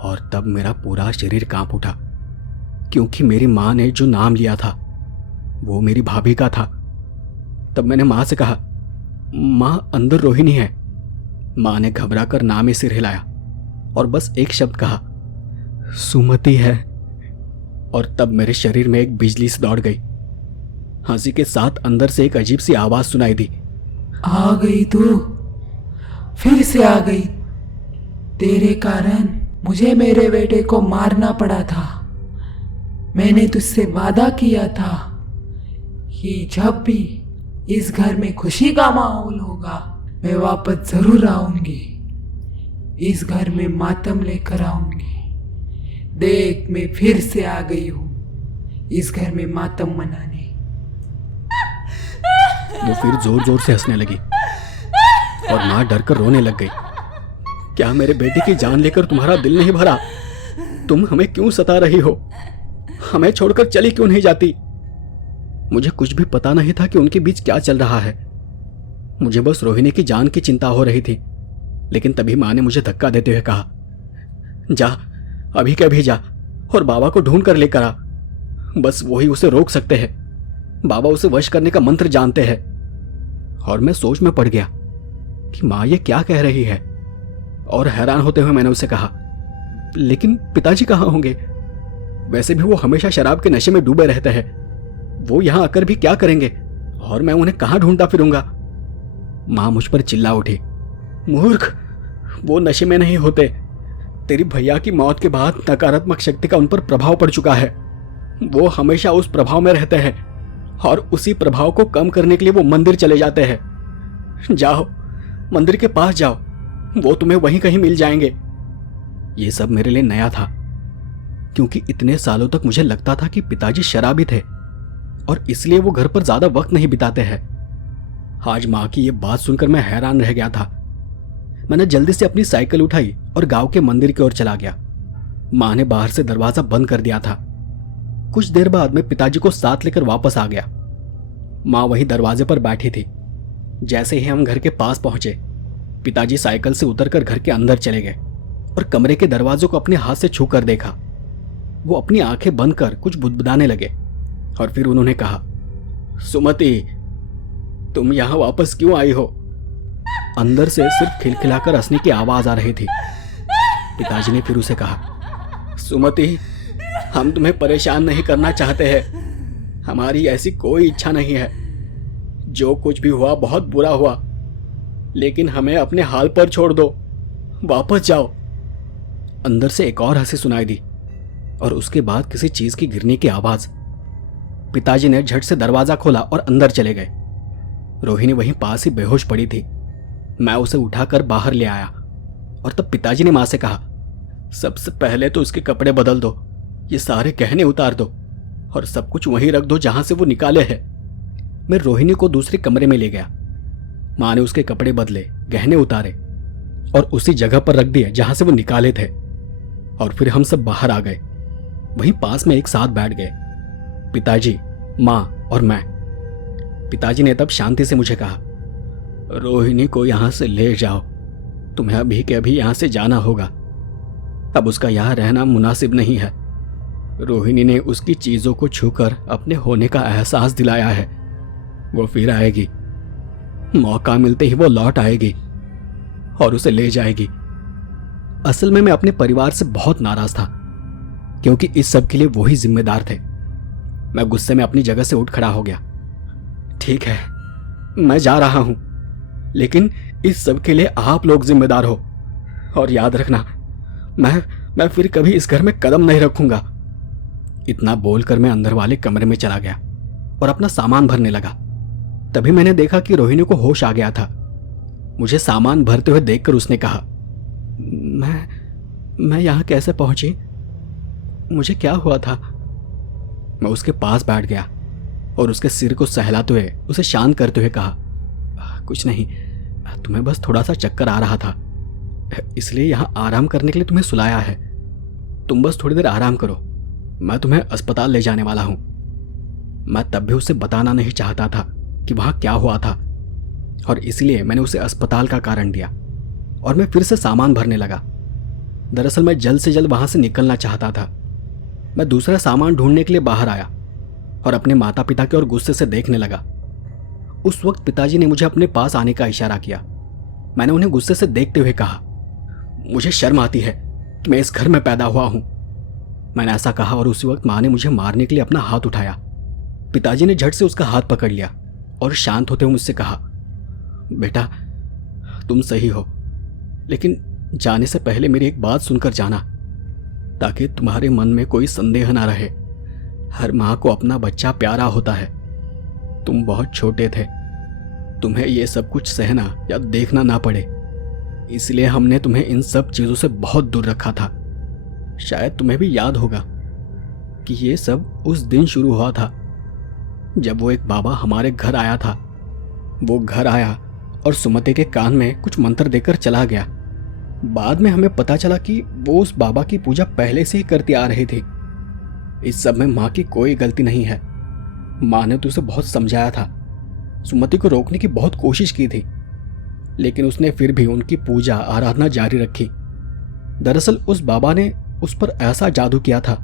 और तब मेरा पूरा शरीर कांप उठा, क्योंकि मेरी मां ने जो नाम लिया था वो मेरी भाभी का था। तब मैंने मां से कहा, मां, अंदर रोहिणी है। मां ने घबरा कर नाम ही सिर हिलाया और बस एक शब्द कहा, सुमति है। और तब मेरे शरीर में एक बिजली से दौड़ गई। हंसी के साथ अंदर से एक अजीब सी आवाज सुनाई दी। आ गई तू, फिर से आ गई। तेरे कारण मुझे मेरे बेटे को मारना पड़ा था। मैंने तुझसे वादा किया था कि जब भी इस घर में खुशी का माहौल होगा मैं वापस जरूर आऊंगी, इस घर में मातम लेकर आऊंगी। देख, मैं फिर से आ गई हूँ इस घर में मातम मनाने। वो फिर जोर जोर से हंसने लगी और माँ डर कर रोने लग गई। क्या मेरे बेटे की जान लेकर तुम्हारा दिल नहीं भरा? तुम हमें क्यों सता रही हो? हमें छोड़कर चली क्यों नहीं जाती? मुझे कुछ भी पता नहीं था कि उनके बीच क्या चल रहा है। मुझे बस रोहिणी की जान की चिंता हो रही थी। लेकिन तभी माँ ने मुझे धक्का देते हुए कहा, जा, अभी के अभी जा और बाबा को ढूंढ कर लेकर आ। बस वही उसे रोक सकते हैं। बाबा उसे वश करने का मंत्र जानते हैं। और मैं सोच में पड़ गया कि माँ ये क्या कह रही है, और हैरान होते हुए मैंने उसे कहा, लेकिन पिताजी कहाँ होंगे? वैसे भी वो हमेशा शराब के नशे में डूबे रहते हैं। वो यहां आकर भी क्या करेंगे, और मैं उन्हें कहां ढूंढता फिरूंगा? मां मुझ पर चिल्ला उठी, मूर्ख, वो नशे में नहीं होते। तेरी भैया की मौत के बाद नकारात्मक शक्ति का उन पर प्रभाव पड़ चुका है। वो हमेशा उस प्रभाव में रहते हैं और उसी प्रभाव को कम करने के लिए वो मंदिर चले जाते हैं। जाओ, मंदिर के पास जाओ, वो तुम्हें वहीं कहीं मिल जाएंगे। ये सब मेरे लिए नया था, क्योंकि इतने सालों तक मुझे लगता था कि पिताजी शराबी थे और इसलिए वो घर पर ज्यादा वक्त नहीं बिताते हैं। आज माँ की ये बात सुनकर मैं हैरान रह गया था। मैंने जल्दी से अपनी साइकिल उठाई और गांव के मंदिर की ओर चला गया। माँ ने बाहर से दरवाजा बंद कर दिया था। कुछ देर बाद मैं पिताजी को साथ लेकर वापस आ गया। माँ वही दरवाजे पर बैठी थी। जैसे ही हम घर के पास पहुंचे, पिताजी साइकिल से उतरकर घर के अंदर चले गए और कमरे के दरवाजों को अपने हाथ से छू कर देखा। वो अपनी आंखें बंद कर कुछ बुदबुदाने लगे और फिर उन्होंने कहा, सुमति, तुम यहां वापस क्यों आई हो? अंदर से सिर्फ खिलखिलाकर हंसने की आवाज आ रही थी। पिताजी ने फिर उसे कहा, सुमति, हम तुम्हें परेशान नहीं करना चाहते हैं। हमारी ऐसी कोई इच्छा नहीं है। जो कुछ भी हुआ बहुत बुरा हुआ, लेकिन हमें अपने हाल पर छोड़ दो। वापस जाओ। अंदर से एक और हंसी सुनाई दी और उसके बाद किसी चीज की गिरने की आवाज। पिताजी ने झट से दरवाजा खोला और अंदर चले गए। रोहिणी वहीं पास ही बेहोश पड़ी थी। मैं उसे उठाकर बाहर ले आया और तब पिताजी ने मां से कहा, सबसे पहले तो उसके कपड़े बदल दो, ये सारे गहने उतार दो और सब कुछ वहीं रख दो जहां से वो निकाले हैं। मैं रोहिणी को दूसरे कमरे में ले गया। मां ने उसके कपड़े बदले, गहने उतारे और उसी जगह पर रख दिए जहां से वो निकाले थे। और फिर हम सब बाहर आ गए। वहीं पास में एक साथ बैठ गए, पिताजी, मां और मैं। पिताजी ने तब शांति से मुझे कहा, रोहिणी को यहां से ले जाओ। तुम्हें अभी के अभी यहां से जाना होगा। अब उसका यहां रहना मुनासिब नहीं है। रोहिणी ने उसकी चीजों को छूकर अपने होने का एहसास दिलाया है। वो फिर आएगी, मौका मिलते ही वो लौट आएगी और उसे ले जाएगी। असल में मैं अपने परिवार से बहुत नाराज था, क्योंकि इस सब के लिए वो ही जिम्मेदार थे। मैं गुस्से में अपनी जगह से उठ खड़ा हो गया। ठीक है, मैं जा रहा हूं, लेकिन इस सब के लिए आप लोग जिम्मेदार हो। और याद रखना, मैं फिर कभी इस घर में कदम नहीं रखूंगा। इतना बोलकर मैं अंदर वाले कमरे में चला गया और अपना सामान भरने लगा। तभी मैंने देखा कि रोहिणी को होश आ गया था। मुझे सामान भरते हुए देखकर उसने कहा, मैं यहां कैसे पहुंची? मुझे क्या हुआ था? मैं उसके पास बैठ गया और उसके सिर को सहलाते हुए उसे शांत करते हुए कहा, कुछ नहीं, तुम्हें बस थोड़ा सा चक्कर आ रहा था, इसलिए यहां आराम करने के लिए तुम्हें सुलाया है। तुम बस थोड़ी देर आराम करो, मैं तुम्हें अस्पताल ले जाने वाला हूं। मैं तब भी उसे बताना नहीं चाहता था कि वहां क्या हुआ था, और इसलिए मैंने उसे अस्पताल का कारण दिया और मैं फिर से सामान भरने लगा। दरअसल मैं जल्द से जल्द वहां से निकलना चाहता था। मैं दूसरा सामान ढूंढने के लिए बाहर आया और अपने माता पिता की ओर गुस्से से देखने लगा। उस वक्त पिताजी ने मुझे अपने पास आने का इशारा किया। मैंने उन्हें गुस्से से देखते हुए कहा, मुझे शर्म आती है कि मैं इस घर में पैदा हुआ हूं। मैंने ऐसा कहा और उसी वक्त मां ने मुझे मारने के लिए अपना हाथ उठाया। पिताजी ने झट से उसका हाथ पकड़ लिया और शांत होते हुए मुझसे कहा, बेटा तुम सही हो, लेकिन जाने से पहले मेरी एक बात सुनकर जाना, ताकि तुम्हारे मन में कोई संदेह ना रहे। हर माँ को अपना बच्चा प्यारा होता है। तुम बहुत छोटे थे, तुम्हें ये सब कुछ सहना या देखना ना पड़े, इसलिए हमने तुम्हें इन सब चीज़ों से बहुत दूर रखा था। शायद तुम्हें भी याद होगा कि ये सब उस दिन शुरू हुआ था जब वो एक बाबा हमारे घर आया था। वो घर आया और सुमति के कान में कुछ मंत्र देकर चला गया। बाद में हमें पता चला कि वो उस बाबा की पूजा पहले से ही करती आ रही थी। इस सब में माँ की कोई गलती नहीं है। माँ ने तो उसे बहुत समझाया था, सुमति को रोकने की बहुत कोशिश की थी, लेकिन उसने फिर भी उनकी पूजा आराधना जारी रखी। दरअसल उस बाबा ने उस पर ऐसा जादू किया था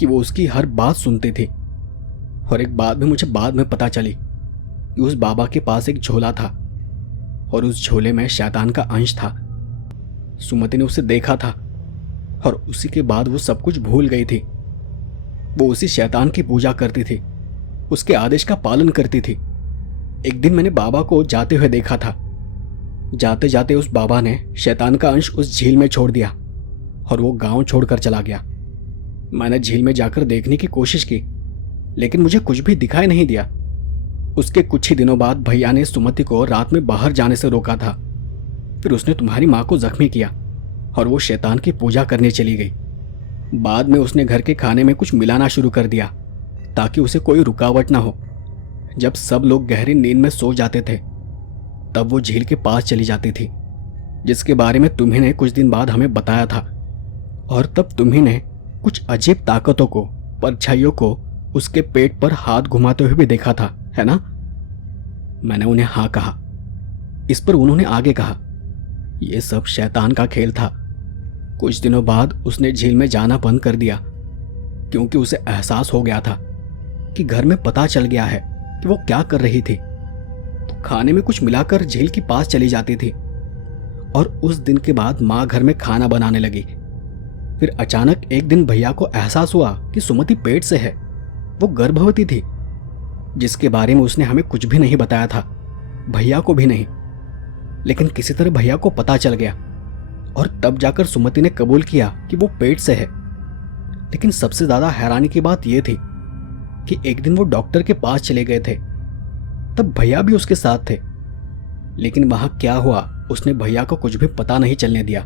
कि वो उसकी हर बात सुनती थी। और एक बात भी मुझे बाद में पता चली कि उस बाबा के पास एक झोला था और उस झोले में शैतान का अंश था। सुमति ने उसे देखा था और उसी के बाद वो सब कुछ भूल गई थी। वो उसी शैतान की पूजा करती थी, उसके आदेश का पालन करती थी। एक दिन मैंने बाबा को जाते हुए देखा था। जाते जाते उस बाबा ने शैतान का अंश उस झील में छोड़ दिया और वो गांव छोड़कर चला गया। मैंने झील में जाकर देखने की कोशिश की, लेकिन मुझे कुछ भी दिखाई नहीं दिया। उसके कुछ ही दिनों बाद भैया ने सुमति को रात में बाहर जाने से रोका था। फिर उसने तुम्हारी माँ को जख्मी किया और वो शैतान की पूजा करने चली गई। बाद में उसने घर के खाने में कुछ मिलाना शुरू कर दिया ताकि उसे कोई रुकावट ना हो। जब सब लोग गहरी नींद में सो जाते थे तब वो झील के पास चली जाती थी, जिसके बारे में तुम्ही ने कुछ दिन बाद हमें बताया था। और तब तुम्ही ने कुछ अजीब ताकतों को, परछाइयों को उसके पेट पर हाथ घुमाते हुए भी देखा था, है ना? मैंने उन्हें हाँ कहा। इस पर उन्होंने आगे कहा, यह सब शैतान का खेल था। कुछ दिनों बाद उसने झील में जाना बंद कर दिया क्योंकि उसे एहसास हो गया था कि घर में पता चल गया है कि वो क्या कर रही थी। तो खाने में कुछ मिलाकर झील के पास चली जाती थी और उस दिन के बाद माँ घर में खाना बनाने लगी। फिर अचानक एक दिन भैया को एहसास हुआ कि सुमति पेट से है। वो गर्भवती थी, जिसके बारे में उसने हमें कुछ भी नहीं बताया था, भैया को भी नहीं। लेकिन किसी तरह भैया को पता चल गया और तब जाकर सुमति ने कबूल किया कि वो पेट से है। लेकिन सबसे ज्यादा हैरानी की बात यह थी कि एक दिन वो डॉक्टर के पास चले गए थे, तब भैया भी उसके साथ थे। लेकिन वहां क्या हुआ उसने भैया को कुछ भी पता नहीं चलने दिया।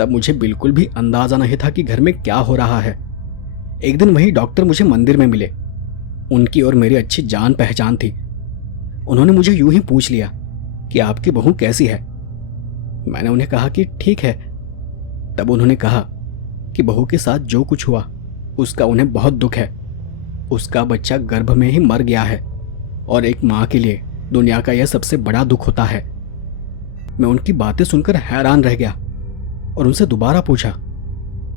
तब मुझे बिल्कुल भी अंदाजा नहीं था कि घर में क्या हो रहा है। एक दिन वही डॉक्टर मुझे मंदिर में मिले। उनकी और मेरी अच्छी जान पहचान थी। उन्होंने मुझे यूं ही पूछ लिया कि आपकी बहू कैसी है। मैंने उन्हें कहा कि ठीक है। तब उन्होंने कहा कि बहू के साथ जो कुछ हुआ उसका उन्हें बहुत दुख है। उसका बच्चा गर्भ में ही मर गया है और एक माँ के लिए दुनिया का यह सबसे बड़ा दुख होता है। मैं उनकी बातें सुनकर हैरान रह गया और उनसे दोबारा पूछा,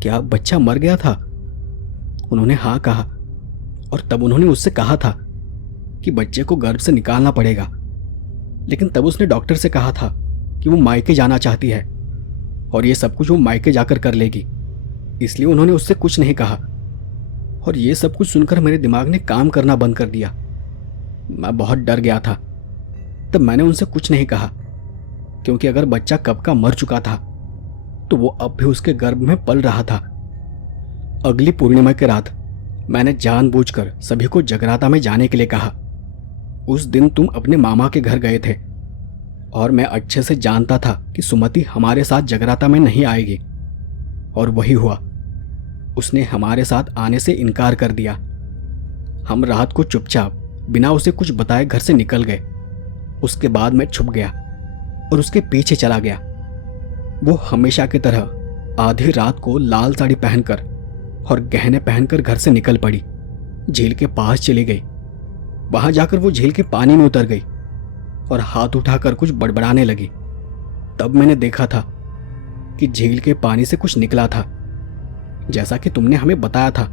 क्या बच्चा मर गया था? उन्होंने हाँ कहा और तब उन्होंने उससे कहा था कि बच्चे को गर्भ से निकालना पड़ेगा। लेकिन तब उसने डॉक्टर से कहा था कि वो मायके जाना चाहती है और ये सब कुछ वो मायके जाकर कर लेगी, इसलिए उन्होंने उससे कुछ नहीं कहा। और ये सब कुछ सुनकर मेरे दिमाग ने काम करना बंद कर दिया। मैं बहुत डर गया था। तब मैंने उनसे कुछ नहीं कहा, क्योंकि अगर बच्चा कब का मर चुका था तो वो अब भी उसके गर्भ में पल रहा था। अगली पूर्णिमा की रात मैंने जानबूझकर सभी को जगराता में जाने के लिए कहा। उस दिन तुम अपने मामा के घर गए थे और मैं अच्छे से जानता था कि सुमति हमारे साथ जगराता में नहीं आएगी, और वही हुआ। उसने हमारे साथ आने से इनकार कर दिया। हम रात को चुपचाप बिना उसे कुछ बताए घर से निकल गए। उसके बाद मैं छुप गया और उसके पीछे चला गया। वो हमेशा की तरह आधी रात को लाल साड़ी पहनकर और गहने पहनकर घर से निकल पड़ी। झील के पास चली गई। वहां जाकर वो झील के पानी में उतर गई और हाथ उठाकर कुछ बड़बड़ाने लगी। तब मैंने देखा था कि झील के पानी से कुछ निकला था, जैसा कि तुमने हमें बताया था।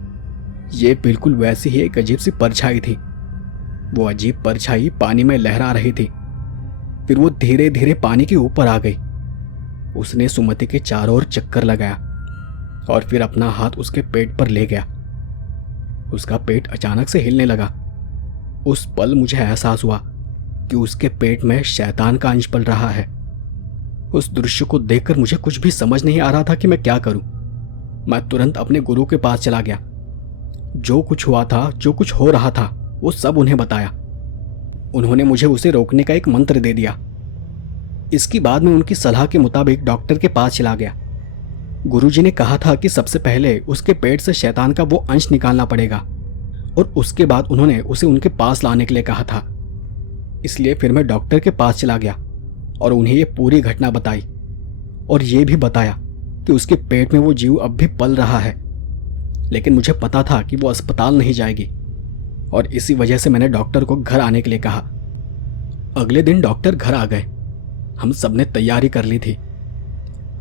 ये बिल्कुल वैसी ही एक अजीब सी परछाई थी। वो अजीब परछाई पानी में लहरा रही थी। फिर वो धीरे धीरे पानी के ऊपर आ गई। उसने सुमति के चारों ओर चक्कर लगाया और फिर अपना हाथ उसके पेट पर ले गया। उसका पेट अचानक से हिलने लगा उस पल मुझे एहसास हुआ कि उसके पेट में शैतान का अंश पल रहा है। उस दृश्य को देखकर मुझे कुछ भी समझ नहीं आ रहा था कि मैं क्या करूं। मैं तुरंत अपने गुरु के पास चला गया। जो कुछ हुआ था, जो कुछ हो रहा था, वो सब उन्हें बताया। उन्होंने मुझे उसे रोकने का एक मंत्र दे दिया। इसके बाद मैं उनकी सलाह के मुताबिक डॉक्टर के पास चला गया। गुरुजी ने कहा था कि सबसे पहले उसके पेट से शैतान का वो अंश निकालना पड़ेगा और उसके बाद उन्होंने उसे उनके पास लाने के लिए कहा था। इसलिए फिर मैं डॉक्टर के पास चला गया और उन्हें ये पूरी घटना बताई और ये भी बताया कि उसके पेट में वो जीव अब भी पल रहा है, लेकिन मुझे पता था कि वो अस्पताल नहीं जाएगी और इसी वजह से मैंने डॉक्टर को घर आने के लिए कहा। अगले दिन डॉक्टर घर आ गए। हम सबने तैयारी कर ली थी,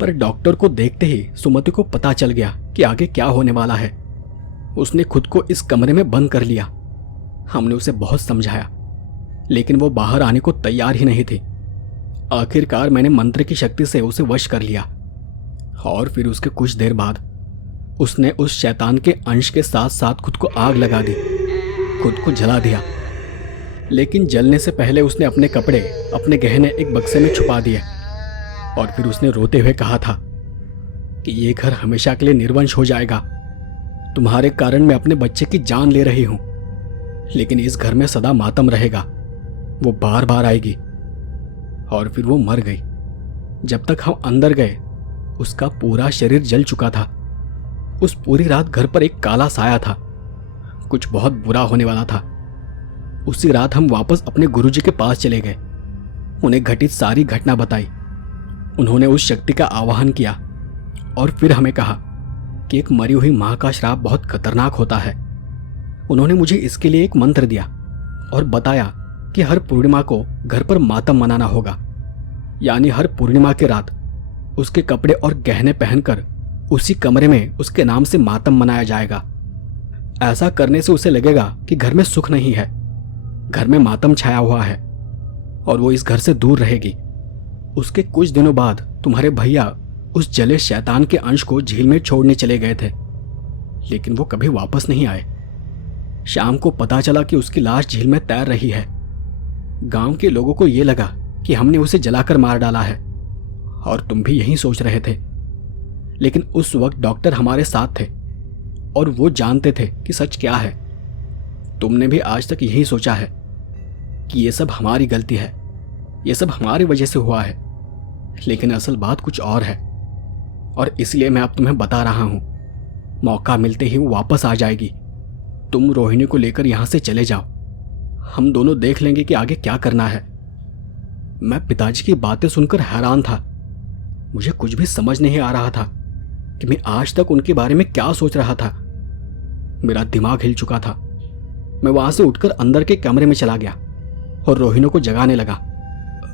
पर डॉक्टर को देखते ही सुमति को पता चल गया कि आगे क्या होने वाला है। उसने खुद को इस कमरे में बंद कर लिया। हमने उसे बहुत समझाया, लेकिन वो बाहर आने को तैयार ही नहीं थी। आखिरकार मैंने मंत्र की शक्ति से उसे वश कर लिया और फिर उसके कुछ देर बाद उसने उस शैतान के अंश के साथ साथ खुद को आग लगा दी, खुद को जला दिया। लेकिन जलने से पहले उसने अपने कपड़े, अपने गहने एक बक्से में छुपा दिए और फिर उसने रोते हुए कहा था कि ये घर हमेशा के लिए निर्वंश हो जाएगा। तुम्हारे कारण मैं अपने बच्चे की जान ले रही हूं, लेकिन इस घर में सदा मातम रहेगा। वो बार बार आएगी। और फिर वो मर गई। जब तक हम अंदर गए उसका पूरा शरीर जल चुका था। उस पूरी रात घर पर एक काला साया था। कुछ बहुत बुरा होने वाला था। उसी रात हम वापस अपने गुरुजी के पास चले गए। उन्हें घटित सारी घटना बताई। उन्होंने उस शक्ति का आवाहन किया और फिर हमें कहा कि एक मरी हुई मां का श्राप बहुत खतरनाक होता है। उन्होंने मुझे इसके लिए एक मंत्र दिया और बताया कि हर पूर्णिमा को घर पर मातम मनाना होगा, यानी हर पूर्णिमा की रात उसके कपड़े और गहने पहनकर उसी कमरे में उसके नाम से मातम मनाया जाएगा। ऐसा करने से उसे लगेगा कि घर में सुख नहीं है, घर में मातम छाया हुआ है और वो इस घर से दूर रहेगी। उसके कुछ दिनों बाद तुम्हारे भैया उस जले शैतान के अंश को झील में छोड़ने चले गए थे, लेकिन वो कभी वापस नहीं आए। शाम को पता चला कि उसकी लाश झील में तैर रही है। गांव के लोगों को यह लगा कि हमने उसे जलाकर मार डाला है और तुम भी यही सोच रहे थे, लेकिन उस वक्त डॉक्टर हमारे साथ थे और वो जानते थे कि सच क्या है। तुमने भी आज तक यही सोचा है कि ये सब हमारी गलती है, ये सब हमारी वजह से हुआ है, लेकिन असल बात कुछ और है और इसलिए मैं अब तुम्हें बता रहा हूं। मौका मिलते ही वो वापस आ जाएगी। तुम रोहिणी को लेकर यहां से चले जाओ, हम दोनों देख लेंगे कि आगे क्या करना है। मैं पिताजी की बातें सुनकर हैरान था। मुझे कुछ भी समझ नहीं आ रहा था कि मैं आज तक उनके बारे में क्या सोच रहा था। मेरा दिमाग हिल चुका था। मैं वहां से उठकर अंदर के कमरे में चला गया और रोहिणी को जगाने लगा।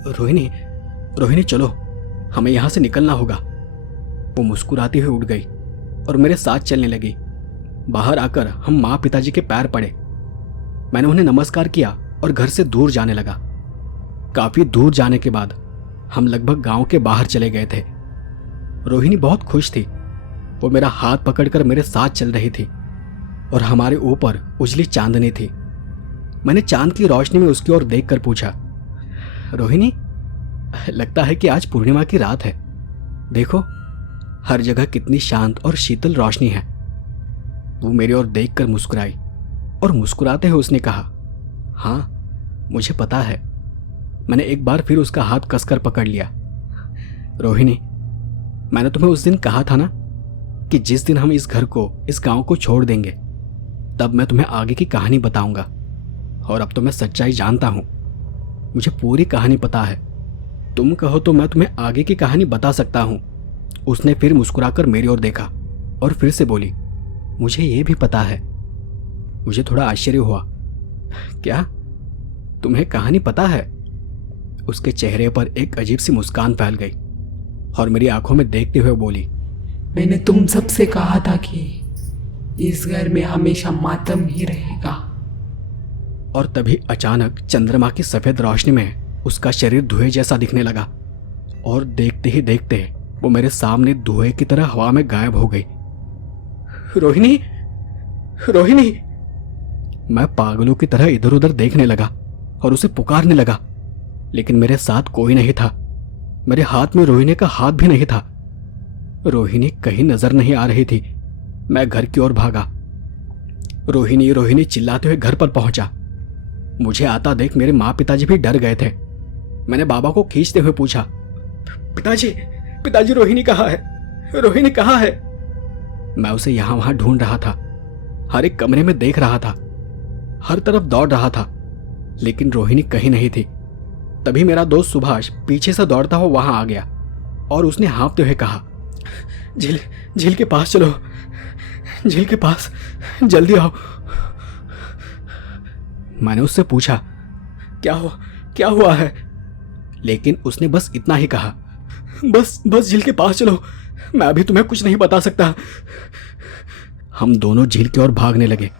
रोहिणी, रोहिणी चलो, हमें यहां से निकलना होगा। वो मुस्कुराती हुई उठ गई और मेरे साथ चलने लगी। बाहर आकर हम माँ पिताजी के पैर पड़े। मैंने उन्हें नमस्कार किया और घर से दूर जाने लगा। काफी दूर जाने के बाद हम लगभग गांव के बाहर चले गए थे। रोहिणी बहुत खुश थी। वो मेरा हाथ पकड़कर मेरे साथ चल रही थी और हमारे ऊपर उजली चांदनी थी। मैंने चांद की रोशनी में उसकी ओर देखकर पूछा, रोहिणी, लगता है कि आज पूर्णिमा की रात है। देखो, हर जगह कितनी शांत और शीतल रोशनी है। वो मेरी ओर देखकर मुस्कुराई और मुस्कुराते हुए उसने कहा, हाँ मुझे पता है। मैंने एक बार फिर उसका हाथ कसकर पकड़ लिया। रोहिणी, मैंने तुम्हें उस दिन कहा था ना कि जिस दिन हम इस घर को, इस गांव को छोड़ देंगे, तब मैं तुम्हें आगे की कहानी बताऊंगा। और अब तो मैं सच्चाई जानता हूं। मुझे पूरी कहानी पता है। तुम कहो तो मैं तुम्हें आगे की कहानी बता सकता हूं। उसने फिर मुस्कुराकर मेरी ओर देखा और फिर से बोली, मुझे यह भी पता है। मुझे थोड़ा आश्चर्य हुआ। क्या तुम्हें कहानी पता है? उसके चेहरे पर एक अजीब सी मुस्कान फैल गई और मेरी आंखों में देखते हुए बोली, मैंने तुम सबसे कहा था कि इस घर में हमेशा मातम ही रहेगा। और तभी अचानक चंद्रमा की सफेद रोशनी में उसका शरीर धुएं जैसा दिखने लगा और देखते ही देखते वो मेरे सामने धुएं की तरह हवा में गायब हो गई। रोहिणी, रोहिणी! मैं पागलों की तरह इधर उधर देखने लगा और उसे पुकारने लगा, लेकिन मेरे साथ कोई नहीं था। मेरे हाथ में रोहिणी का हाथ भी नहीं था। रोहिणी कहीं नजर नहीं आ रही थी। मैं घर की ओर भागा। रोहिणी रोहिणी चिल्लाते हुए घर पर पहुंचा। मुझे आता देख मेरे माँ पिताजी भी डर गए थे। मैंने बाबा को खींचते हुए पूछा, पिताजी पिताजी रोहिणी कहाँ है? रोहिणी कहाँ है? मैं उसे यहां वहां ढूंढ रहा था, हर एक कमरे में देख रहा था, हर तरफ दौड़ रहा था, लेकिन रोहिणी कहीं नहीं थी। तभी मेरा दोस्त सुभाष पीछे से दौड़ता हुआ वहां आ गया और उसने हाँफते हुए कहा, झील झील के पास चलो, झील के पास जल्दी आओ। मैंने उससे पूछा, क्या हुआ है? लेकिन उसने बस इतना ही कहा, बस झील के पास चलो, मैं अभी तुम्हें कुछ नहीं बता सकता। हम दोनों झील की ओर भागने लगे।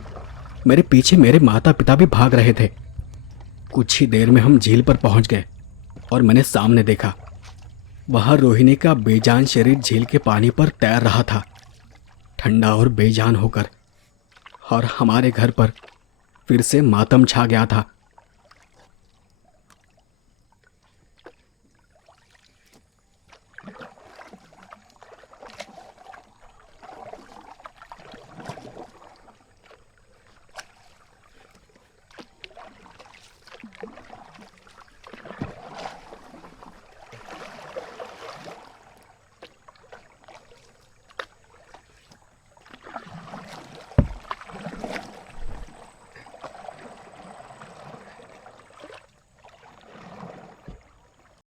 मेरे पीछे मेरे माता पिता भी भाग रहे थे। कुछ ही देर में हम झील पर पहुंच गए और मैंने सामने देखा, वहां रोहिणी का बेजान शरीर झील के पानी पर तैर रहा था, ठंडा और बेजान होकर। और हमारे घर पर फिर से मातम छा गया था।